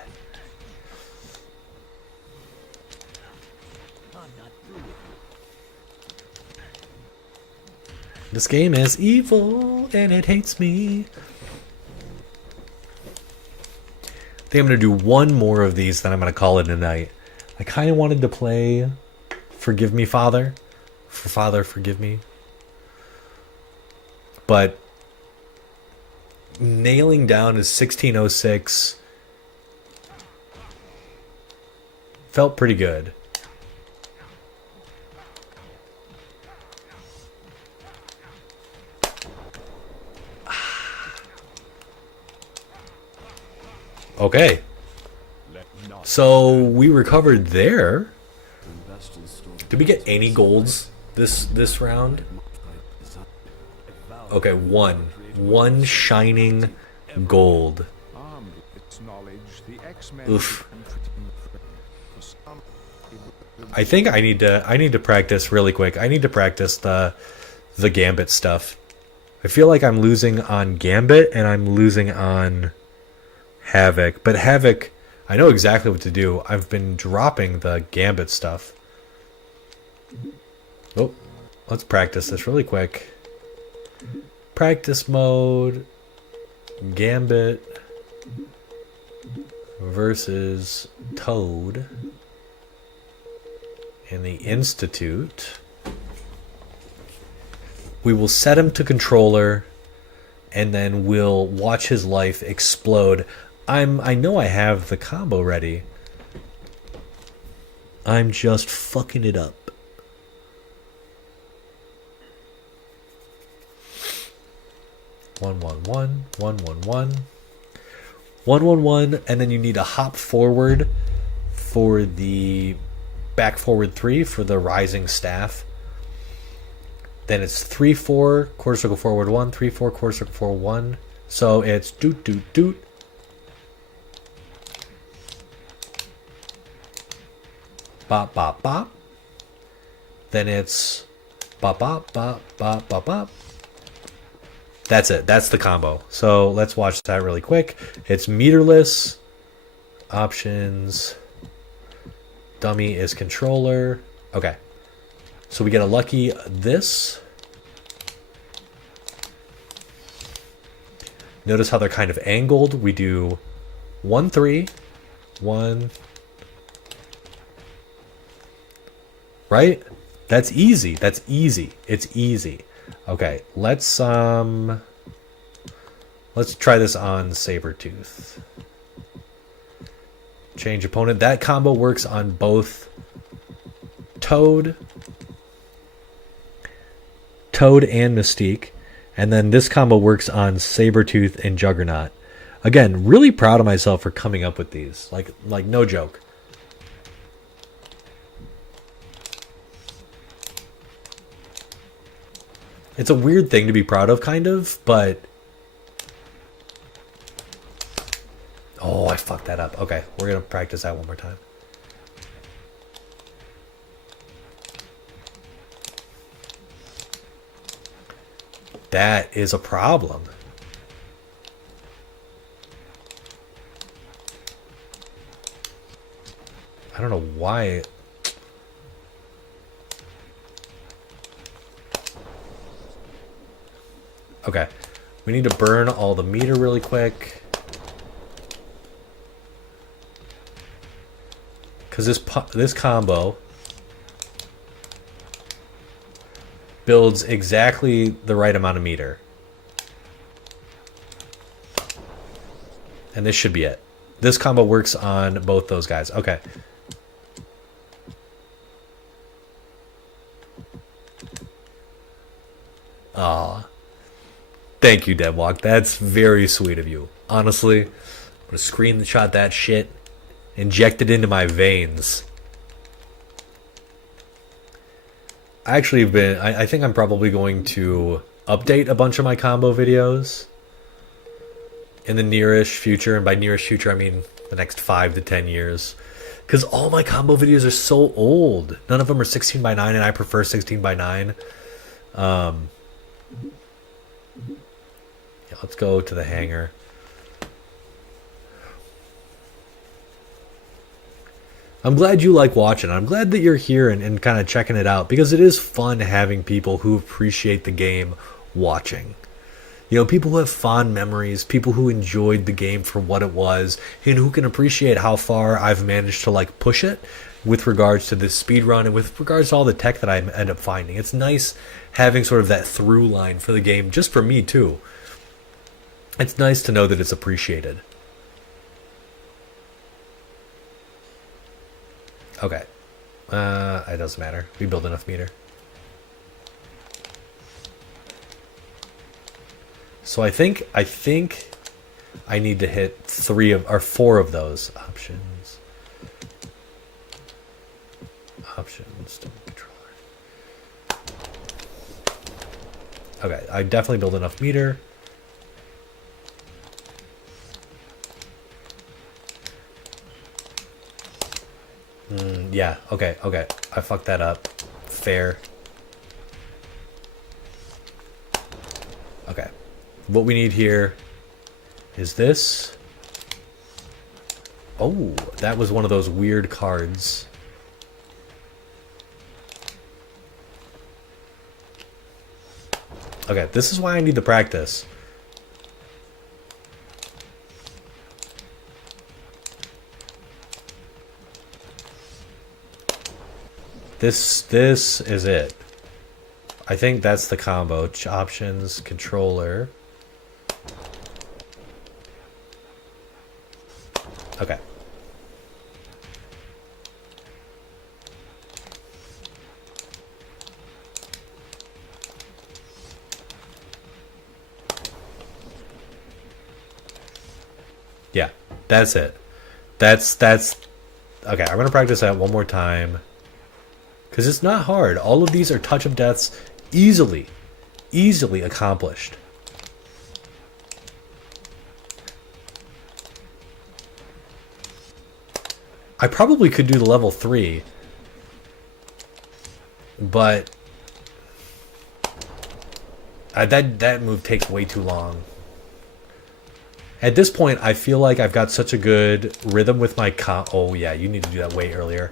This game is evil and it hates me. I think I'm going to do one more of these, then I'm going to call it a night. I kind of wanted to play Forgive Me, Father. For Father, Forgive Me. But nailing down is 1606 felt pretty good. Okay. So we recovered there. Did we get any golds this round? Okay, one shining gold. Oof. I think I need to practice really quick. I need to practice the Gambit stuff. I feel like I'm losing on Gambit and I'm losing on Havoc, but Havoc, I know exactly what to do. I've been dropping the Gambit stuff. Oh, let's practice this really quick. Practice mode, Gambit versus Toad in the Institute. We will set him to controller, and then we'll watch his life explode. I know I have the combo ready. I'm just fucking it up. One, one, and then you need a hop forward for the back forward 3 for the rising staff. Then it's 3-4, quarter circle forward 1, 3-4, quarter circle forward 1. So it's doot doot doot. Bop bop bop. Then it's bop bop bop bop bop bop. That's it. That's the combo. So let's watch that really quick. It's meterless. Options. Dummy is controller. Okay. So we get a lucky this. Notice how they're kind of angled. We do 1, 3, 1. Right? That's easy. That's easy. It's easy. Okay, let's try this on Sabretooth. Change opponent. That combo works on both Toad and Mystique. And then this combo works on Sabretooth and Juggernaut. Again, really proud of myself for coming up with these. Like no joke. It's a weird thing to be proud of, kind of, but... Oh, I fucked that up. Okay, we're going to practice that one more time. That is a problem. I don't know why... Okay, we need to burn all the meter really quick. Because this combo builds exactly the right amount of meter. And this should be it. This combo works on both those guys. Okay. Aw. Thank you, Deadwalk. That's very sweet of you. Honestly, I'm going to screenshot that shit. Inject it into my veins. I think I'm probably going to update a bunch of my combo videos in the nearish future. And by nearish future, I mean the next 5 to 10 years. Because all my combo videos are so old. None of them are 16:9, and I prefer 16:9. Yeah, let's go to the hangar. I'm glad you like watching. I'm glad that you're here and kind of checking it out, because it is fun having people who appreciate the game watching. You know, people who have fond memories, people who enjoyed the game for what it was, and who can appreciate how far I've managed to like push it with regards to this speedrun and with regards to all the tech that I end up finding. It's nice having sort of that through line for the game, just for me too. It's nice to know that it's appreciated. Okay. It doesn't matter. We build enough meter. So I think I need to hit 4 of those options. Options to controller. Okay, I definitely build enough meter. Yeah, okay. I fucked that up. Fair. Okay. What we need here is this. Oh, that was one of those weird cards. Okay, this is why I need to practice. This is it. I think that's the combo. Options, controller. Okay. Yeah, that's it. That's okay. I'm gonna practice that one more time. Because it's not hard. All of these are touch of deaths, Easily. Easily accomplished. I probably could do the level 3. But that move takes way too long. At this point, I feel like I've got such a good rhythm with my oh yeah, you need to do that way earlier.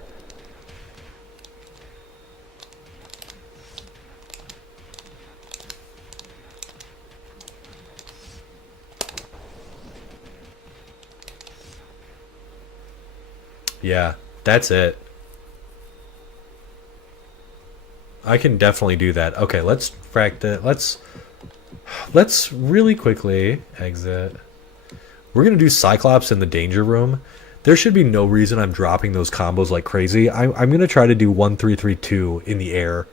Yeah, that's it. I can definitely do that. Okay, let's practice. Let's really quickly exit. We're gonna do Cyclops in the danger room. There should be no reason I'm dropping those combos like crazy. I'm gonna try to do 1-3-3-2 in the air,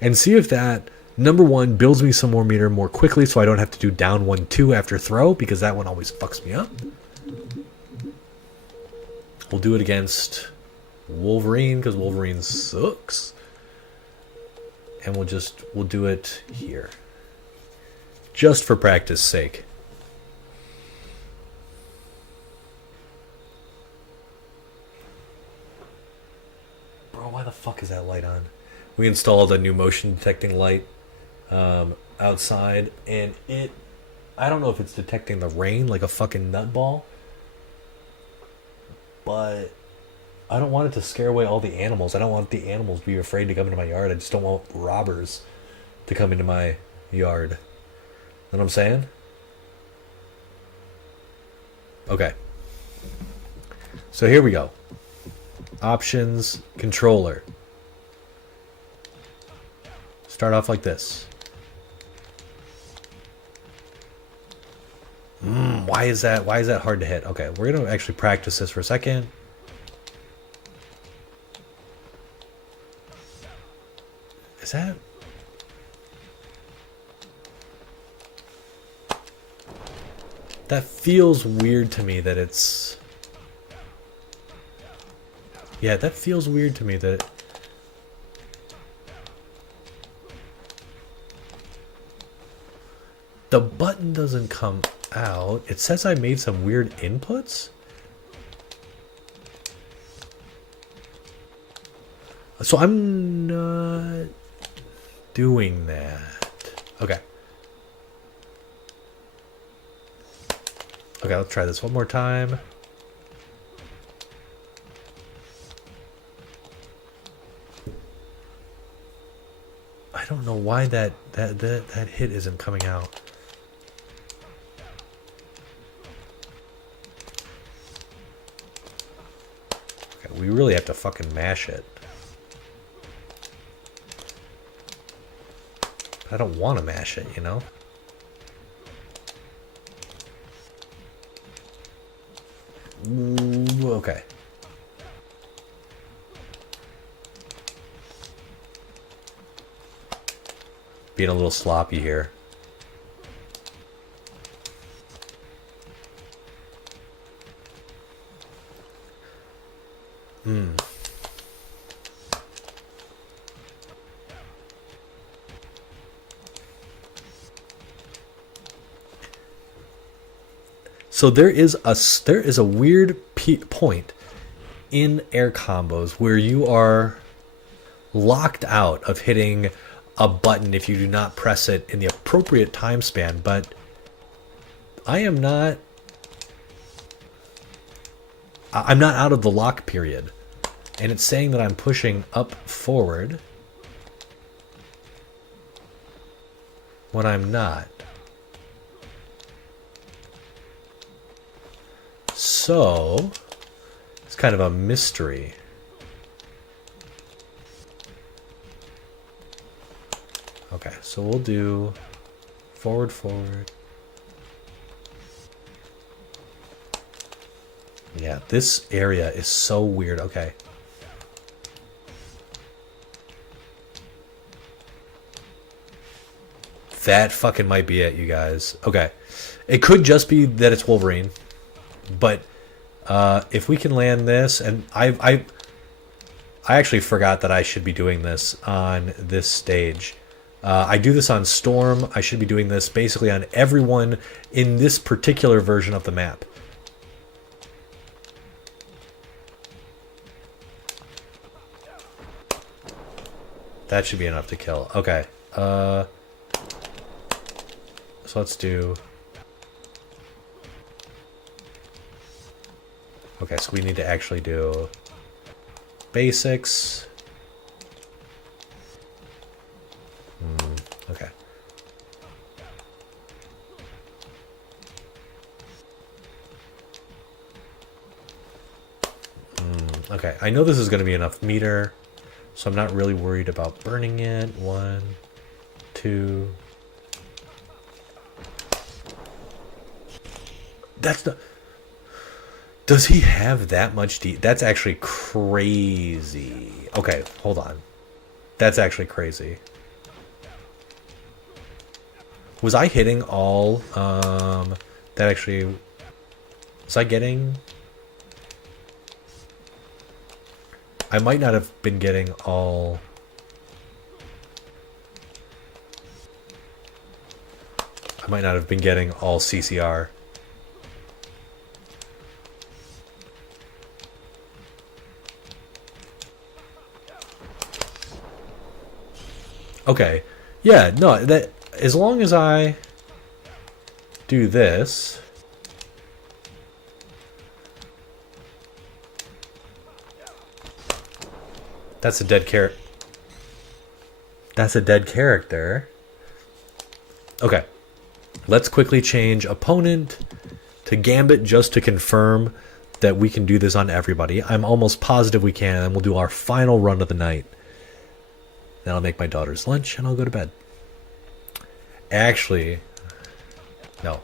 and see if that number one builds me some more meter more quickly, so I don't have to do down 1-2 after throw, because that one always fucks me up. We'll do it against Wolverine because Wolverine sucks. And we'll do it here. Just for practice sake. Bro, why the fuck is that light on? We installed a new motion detecting light outside, and I don't know if it's detecting the rain like a fucking nutball, but I don't want it to scare away all the animals. I don't want the animals to be afraid to come into my yard. I just don't want robbers to come into my yard. Know what I'm saying? Okay. So here we go. Options, controller. Start off like this. Why is that hard to hit? Okay, we're gonna actually practice this for a second. Is that? That feels weird to me that it's... Yeah, that feels weird to me that... The button doesn't come out. It says I made some weird inputs? So I'm not doing that. Okay. Okay, let's try this one more time. I don't know why that hit isn't coming out. Okay, we really have to fucking mash it. I don't want to mash it, you know? Ooh, okay. Being a little sloppy here. So there is a weird point in air combos where you are locked out of hitting a button if you do not press it in the appropriate time span, but I'm not out of the lock period, and it's saying that I'm pushing up forward when I'm not. So it's kind of a mystery. Okay, so we'll do forward, forward. Yeah, this area is so weird. Okay. That fucking might be it, you guys. Okay. It could just be that it's Wolverine. But if we can land this, and I actually forgot that I should be doing this on this stage. I do this on Storm. I should be doing this basically on everyone in this particular version of the map. That should be enough to kill. Okay. So let's do... Okay, so we need to actually do basics. Okay. Okay, I know this is going to be enough meter, so I'm not really worried about burning it. 1, 2. That's the... Does he have that much That's actually crazy. Okay, hold on. That's actually crazy. Was I hitting all, that actually... Was I getting... I might not have been getting all... I might not have been getting all CCR. Okay. Yeah, no, that... As long as I do this... That's a dead character. That's a dead character. Okay. Let's quickly change opponent to Gambit just to confirm that we can do this on everybody. I'm almost positive we can, and we'll do our final run of the night. Then I'll make my daughter's lunch, and I'll go to bed. Actually, no.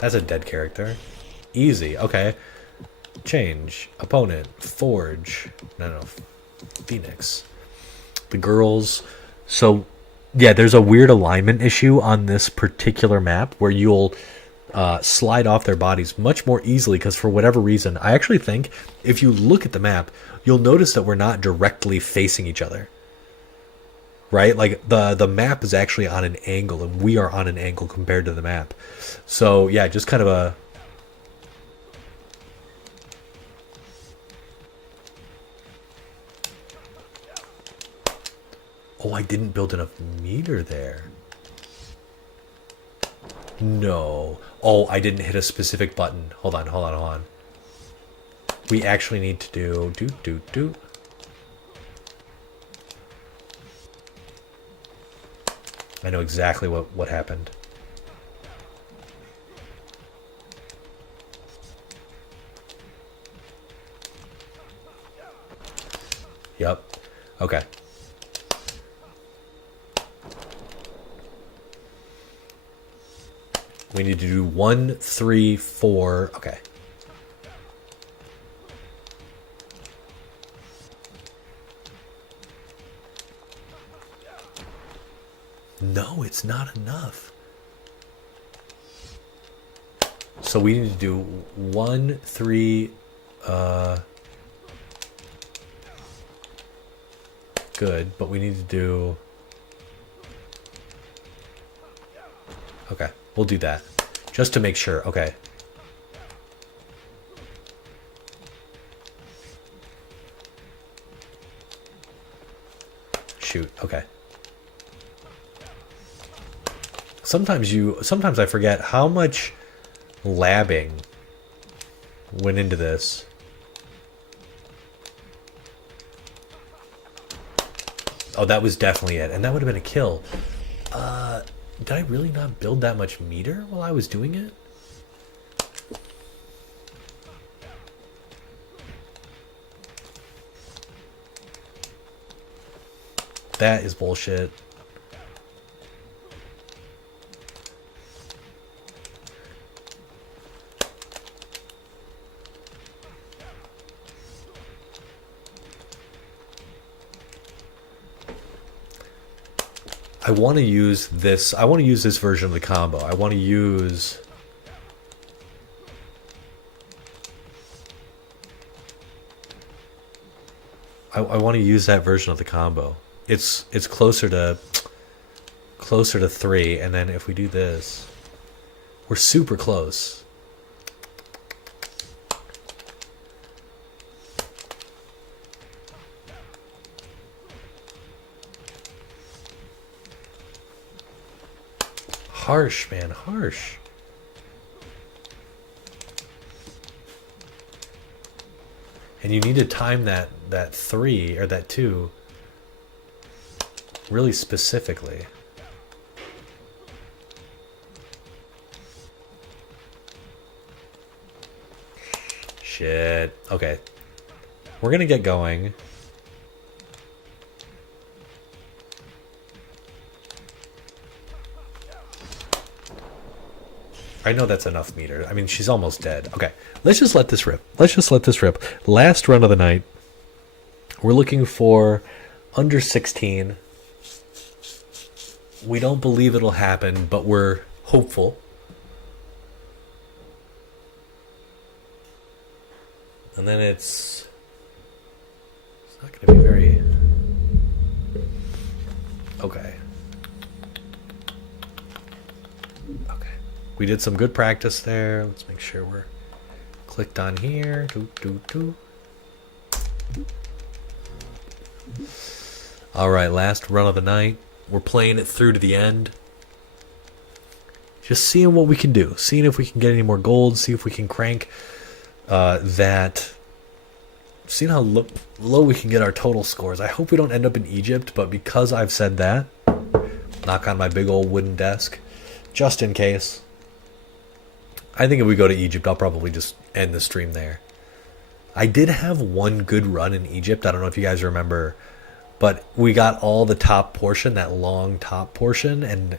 That's a dead character. Easy. Okay. Change. Opponent. Forge. No. Phoenix. The girls. So, yeah, there's a weird alignment issue on this particular map where you'll slide off their bodies much more easily because for whatever reason, I actually think if you look at the map, you'll notice that we're not directly facing each other. Right? Like the map is actually on an angle and we are on an angle compared to the map. So yeah, just kind of a... Oh, I didn't build enough meter there. No. Oh, I didn't hit a specific button. Hold on. We actually need to do... I know exactly what happened. Yep. Okay. We need to do 1, 3, 4. Okay. No, it's not enough. So we need to do 1, 3, good, but we need to do... Okay, we'll do that. Just to make sure, okay. Shoot, okay. Sometimes I forget how much labbing went into this. Oh, that was definitely it. And that would have been a kill. Did I really not build that much meter while I was doing it? That is bullshit. I want to use this. I want to use this version of the combo. I want to use... I want to use that version of the combo. It's closer to 3, and then if we do this, we're super close. Harsh, man, harsh. And you need to time that 3 or that 2 really specifically. Shit. Okay. We're gonna get going. I know that's enough meter. I mean, she's almost dead. Okay, let's just let this rip. Let's just let this rip. Last run of the night. We're looking for under 16. We don't believe it'll happen, but we're hopeful. And then it's not going to be very... Okay. Okay. We did some good practice there. Let's make sure we're clicked on here. All right, last run of the night. We're playing it through to the end. Just seeing what we can do. Seeing if we can get any more gold. See if we can crank that. Seeing how low we can get our total scores. I hope we don't end up in Egypt, but because I've said that, knock on my big old wooden desk, just in case. I think if we go to Egypt, I'll probably just end the stream there. I did have one good run in Egypt. I don't know if you guys remember, but we got all the top portion, that long top portion, and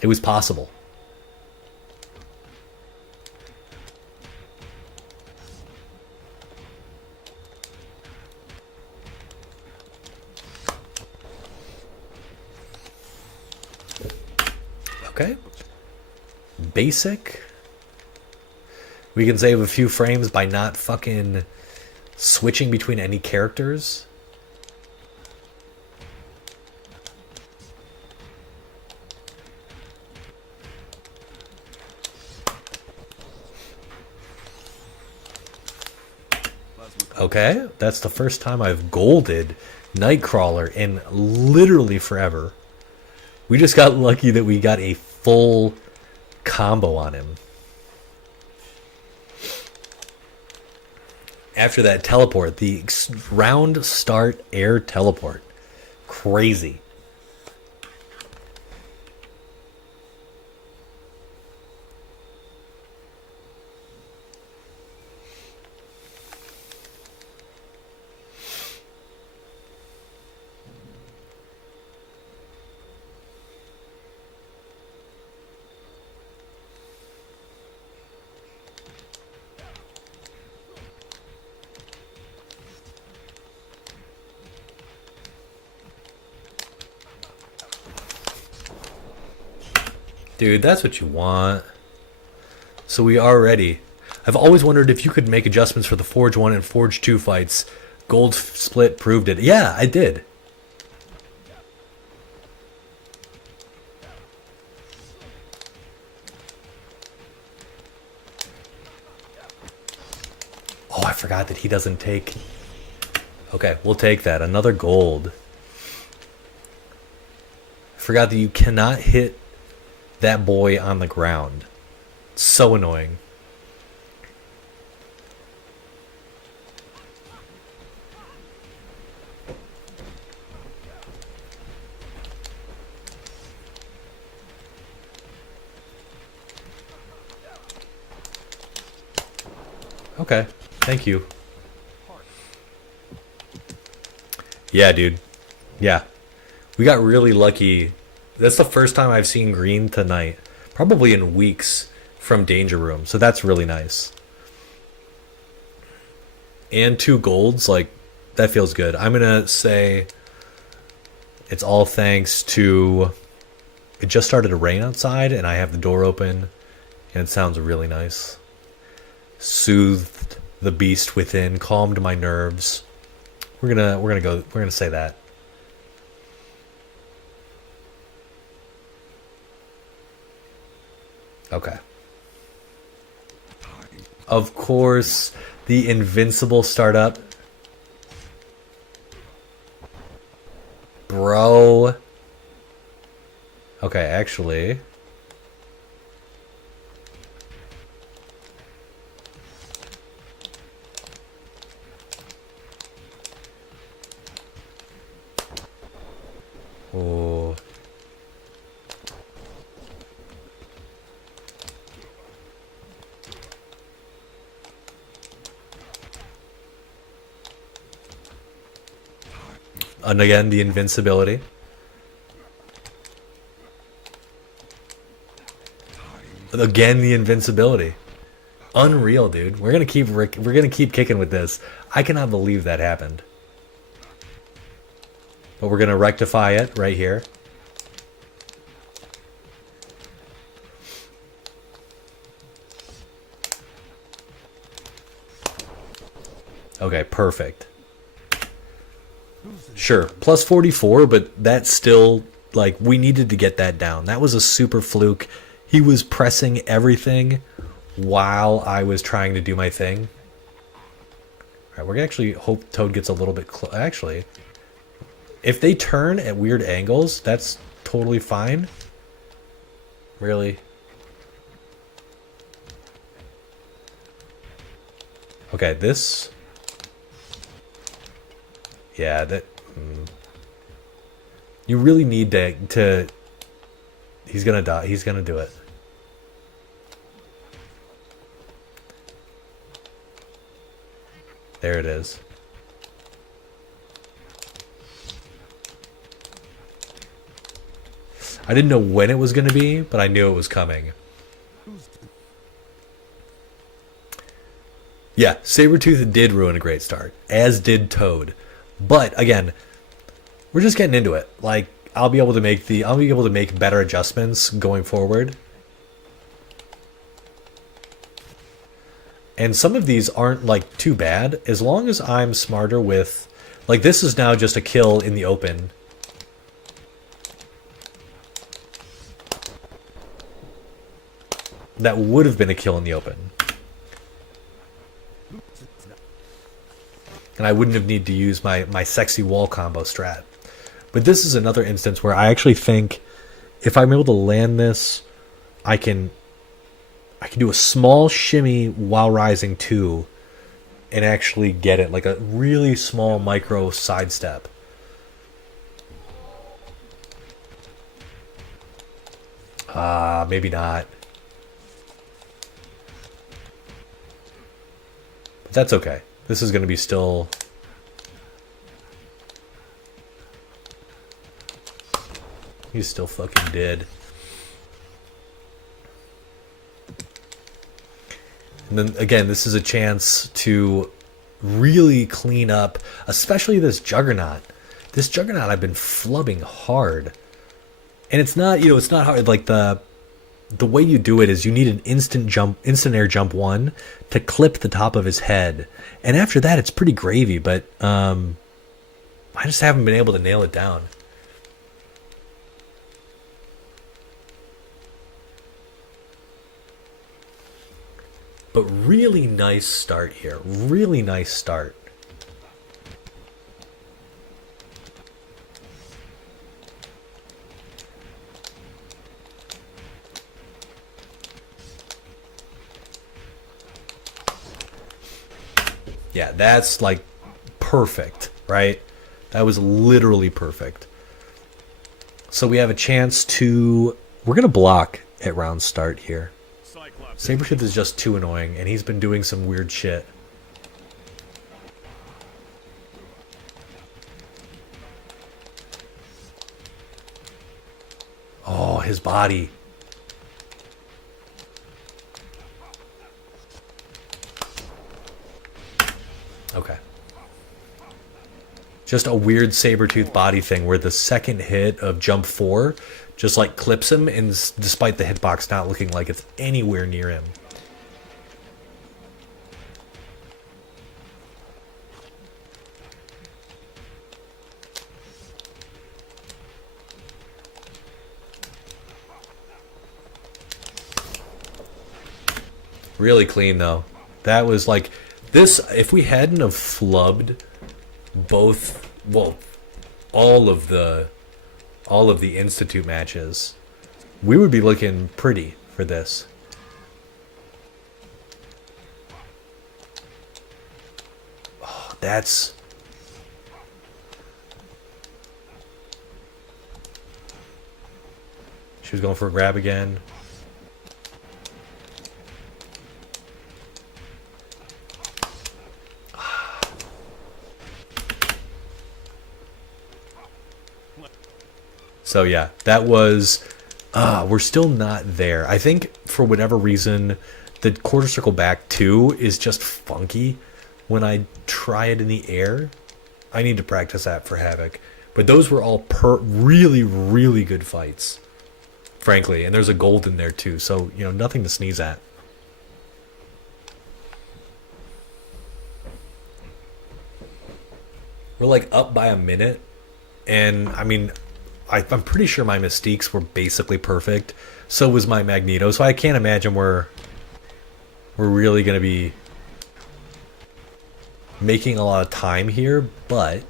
it was possible. Okay. Basic. We can save a few frames by not fucking switching between any characters. Okay, that's the first time I've golded Nightcrawler in literally forever. We just got lucky that we got a full combo on him. After that teleport, the round start air teleport. Crazy. Dude, that's what you want. So we are ready. I've always wondered if you could make adjustments for the Forge 1 and Forge 2 fights. Gold Split proved it. Yeah, I did. Oh, I forgot that he doesn't take... Okay, we'll take that. Another gold. I forgot that you cannot hit that boy on the ground. So annoying. Okay, thank you. Yeah, dude. Yeah. We got really lucky. That's the first time I've seen green tonight. Probably in weeks from Danger Room. So that's really nice. And 2 golds, like, that feels good. I'm going to say it's all thanks to... It just started to rain outside, and I have the door open, and it sounds really nice. Soothed the beast within, calmed my nerves. We're gonna say that. Okay. Of course, the invincible startup. Bro. Okay, actually. Oh. And again, the invincibility. Again, the invincibility. Unreal, dude. We're gonna keep kicking with this. I cannot believe that happened. But we're gonna rectify it right here. Okay, perfect. Sure, plus 44, but that's still, like, we needed to get that down. That was a super fluke. He was pressing everything while I was trying to do my thing. Alright, we're gonna actually hope Toad gets a little bit close. Actually, if they turn at weird angles, that's totally fine. Really? Okay, this... Yeah, that... You really need to... He's gonna die. He's gonna do it. There it is. I didn't know when it was gonna be, but I knew it was coming. Yeah, Sabretooth did ruin a great start, as did Toad. But again, we're just getting into it. Like, I'll be able to make better adjustments going forward. And some of these aren't, like, too bad, as long as I'm smarter with... Like, this is now just a kill in the open. That would have been a kill in the open. And I wouldn't have needed to use my sexy wall combo strat. But this is another instance where I actually think if I'm able to land this, I can do a small shimmy while rising 2 and actually get it, like a really small micro sidestep. Maybe not. But that's okay. This is going to be still... He's still fucking dead. And then, again, this is a chance to really clean up, especially this Juggernaut. This Juggernaut I've been flubbing hard. And it's not, it's not hard. Like, the way you do it is you need an instant air jump 1 to clip the top of his head. And after that, it's pretty gravy, but I just haven't been able to nail it down. But really nice start here. Really nice start. Yeah, that's like perfect, right? That was literally perfect. So we have a chance to... We're going to block at round start here. Sabretooth is just too annoying, and he's been doing some weird shit. Oh, his body. Okay. Just a weird Sabretooth body thing where the second hit of jump 4 just like clips him, and despite the hitbox not looking like it's anywhere near him. Really clean though. That was like this. If we hadn't have flubbed both, well, all of the institute matches, we would be looking pretty for this. Oh, that's. She was going for a grab again. So yeah, that was, we're still not there. I think for whatever reason, the quarter circle back 2 is just funky when I try it in the air. I need to practice that for Havoc. But those were all really, really good fights, frankly. And there's a gold in there too, so, you know, nothing to sneeze at. We're like up by a minute, and I mean, I'm pretty sure my Mystiques were basically perfect. So was my Magneto. So I can't imagine we're really going to be making a lot of time here. But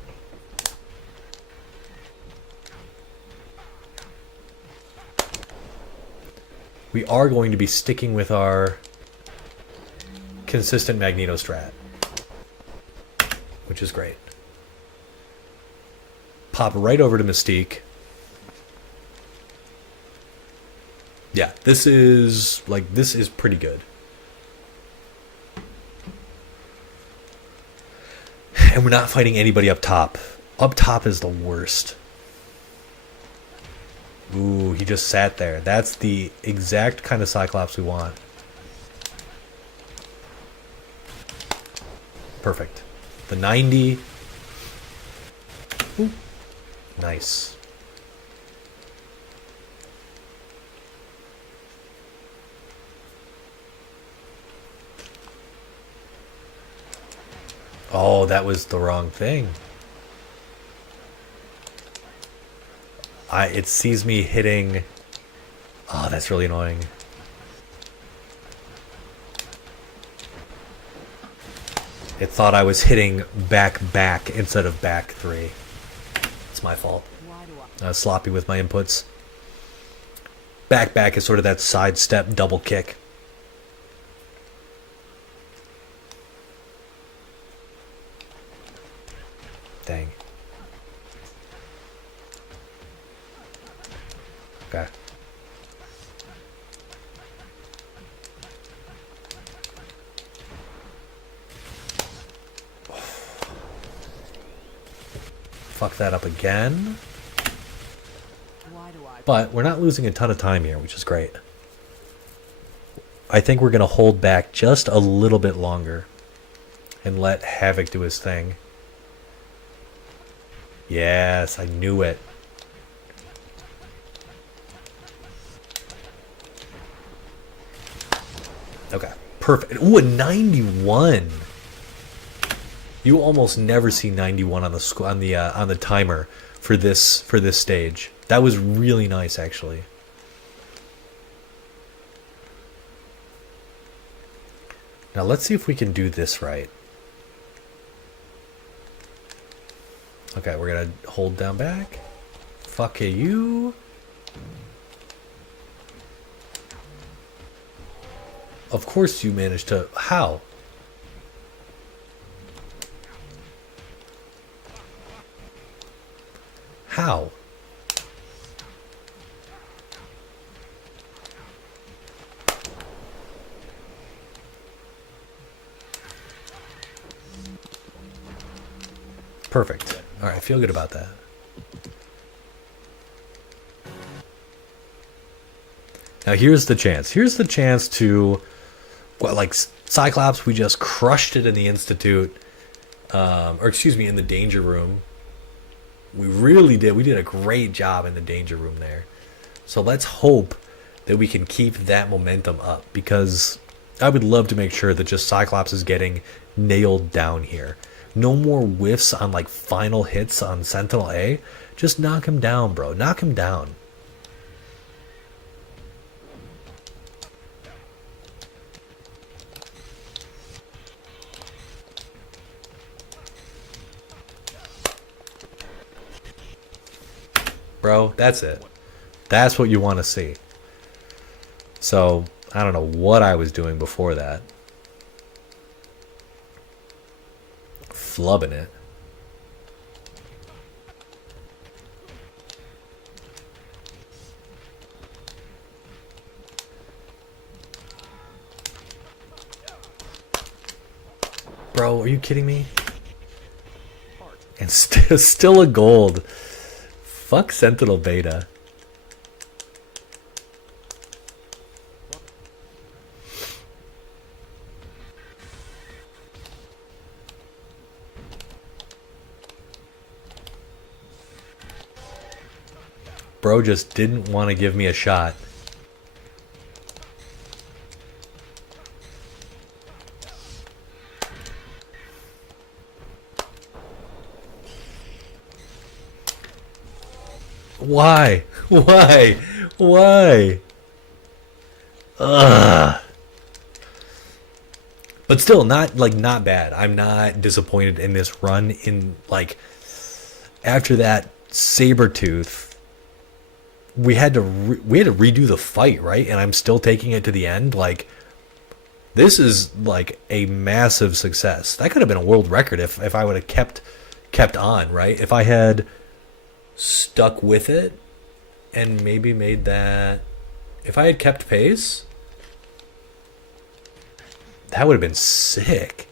we are going to be sticking with our consistent Magneto strat, which is great. Pop right over to Mystique. Yeah, this is pretty good. And we're not fighting anybody up top. Up top is the worst. Ooh, he just sat there. That's the exact kind of Cyclops we want. Perfect. The 90. Ooh. Nice. Oh, that was the wrong thing. It sees me hitting. Oh, that's really annoying. It thought I was hitting back instead of back 3. It's my fault. I was sloppy with my inputs. Back is sort of that sidestep double kick. Dang. Okay. Fuck that up again. But we're not losing a ton of time here, which is great. I think we're going to hold back just a little bit longer and let Havoc do his thing. Yes, I knew it. Okay, perfect. Ooh, a 91. You almost never see 91 on the timer for this stage. That was really nice, actually. Now let's see if we can do this right. Okay, we're gonna hold down back. Fuck you. Of course you managed to. How? How? Perfect. All right, I feel good about that. Now here's the chance. Here's the chance to, well, like Cyclops, we just crushed it in the Institute, or excuse me, in the Danger Room. We really did. We did a great job in the Danger Room there. So let's hope that we can keep that momentum up, because I would love to make sure that just Cyclops is getting nailed down here. No more whiffs on like final hits on Sentinel A. Just knock him down, bro. Knock him down. bro. That's it. That's what you want to see. So, I don't know what I was doing before that. Flubbing it. Bro, are you kidding me? And still a gold. Fuck Sentinel Beta. Bro just didn't want to give me a shot. Why? Why? Why? Ugh. But still, not bad. I'm not disappointed in this run. In like after that Sabertooth, we had to redo the fight, right? And I'm still taking it to the end. Like, this is like a massive success. That could have been a world record if I would have kept on, right? If I had stuck with it and maybe made that, if I had kept pace, that would have been sick.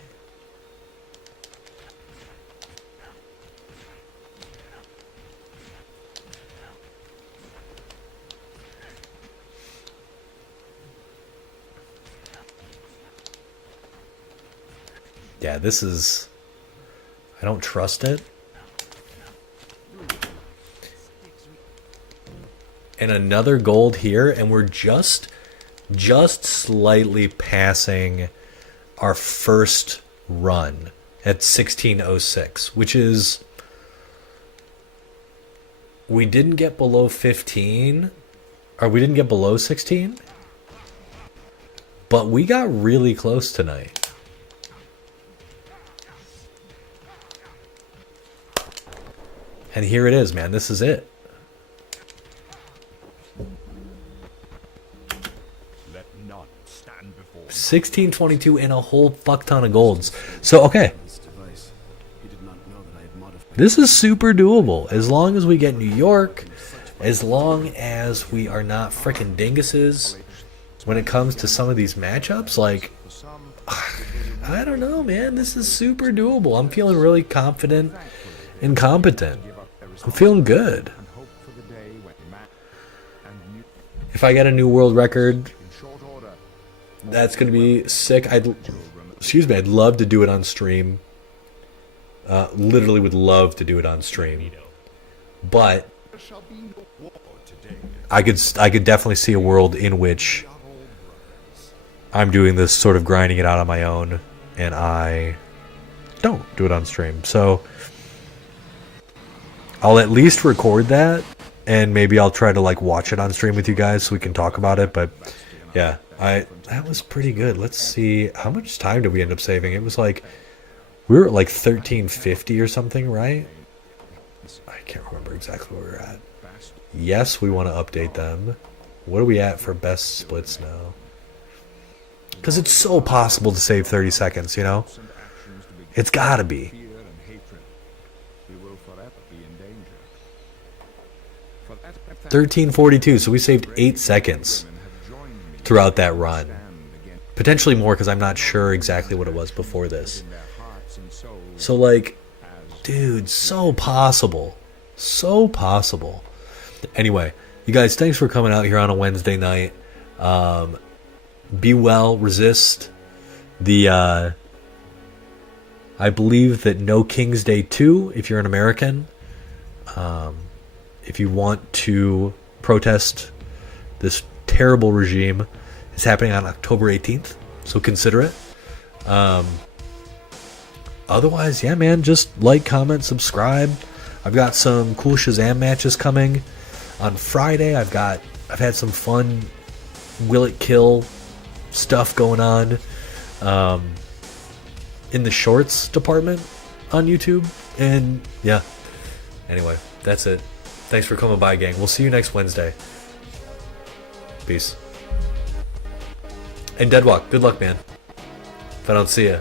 Yeah, this is, I don't trust it. And another gold here, and we're just slightly passing our first run at 1606, which is, we didn't get below 15, or we didn't get below 16, but we got really close tonight. And here it is, man. This is it. Let none stand before 1622 and a whole fuck ton of golds. So, okay. this device. He did not know that I had modified. This is super doable. As long as we get New York, as long as we are not frickin' dinguses when it comes to some of these matchups, like, I don't know, man. This is super doable. I'm feeling really confident and competent. I'm feeling good. If I get a new world record, that's gonna be sick. I'd love to do it on stream. Literally would love to do it on stream. But I could definitely see a world in which I'm doing this sort of grinding it out on my own, and I don't do it on stream. So I'll at least record that, and maybe I'll try to like watch it on stream with you guys so we can talk about it. But yeah, that was pretty good. Let's see, how much time did we end up saving? It was like, we were at like 1350 or something, right? I can't remember exactly where we were at. Yes, we want to update them. What are we at for best splits now? Because it's so possible to save 30 seconds, you know? It's gotta be. 1342, so we saved 8 seconds throughout that run. Potentially more, because I'm not sure exactly what it was before this. So, like, dude, so possible. So possible. Anyway, you guys, thanks for coming out here on a Wednesday night. Be well, resist the, I believe that No King's Day 2, if you're an American, if you want to protest this terrible regime, is happening on October 18th, so consider it. Otherwise, yeah, man, just like, comment, subscribe. I've got some cool Shazam matches coming on Friday. I've had some fun Will It Kill stuff going on in the shorts department on YouTube. And yeah, anyway, that's it. Thanks for coming by, gang. We'll see you next Wednesday. Peace. And Deadwalk, good luck, man. If I don't see you.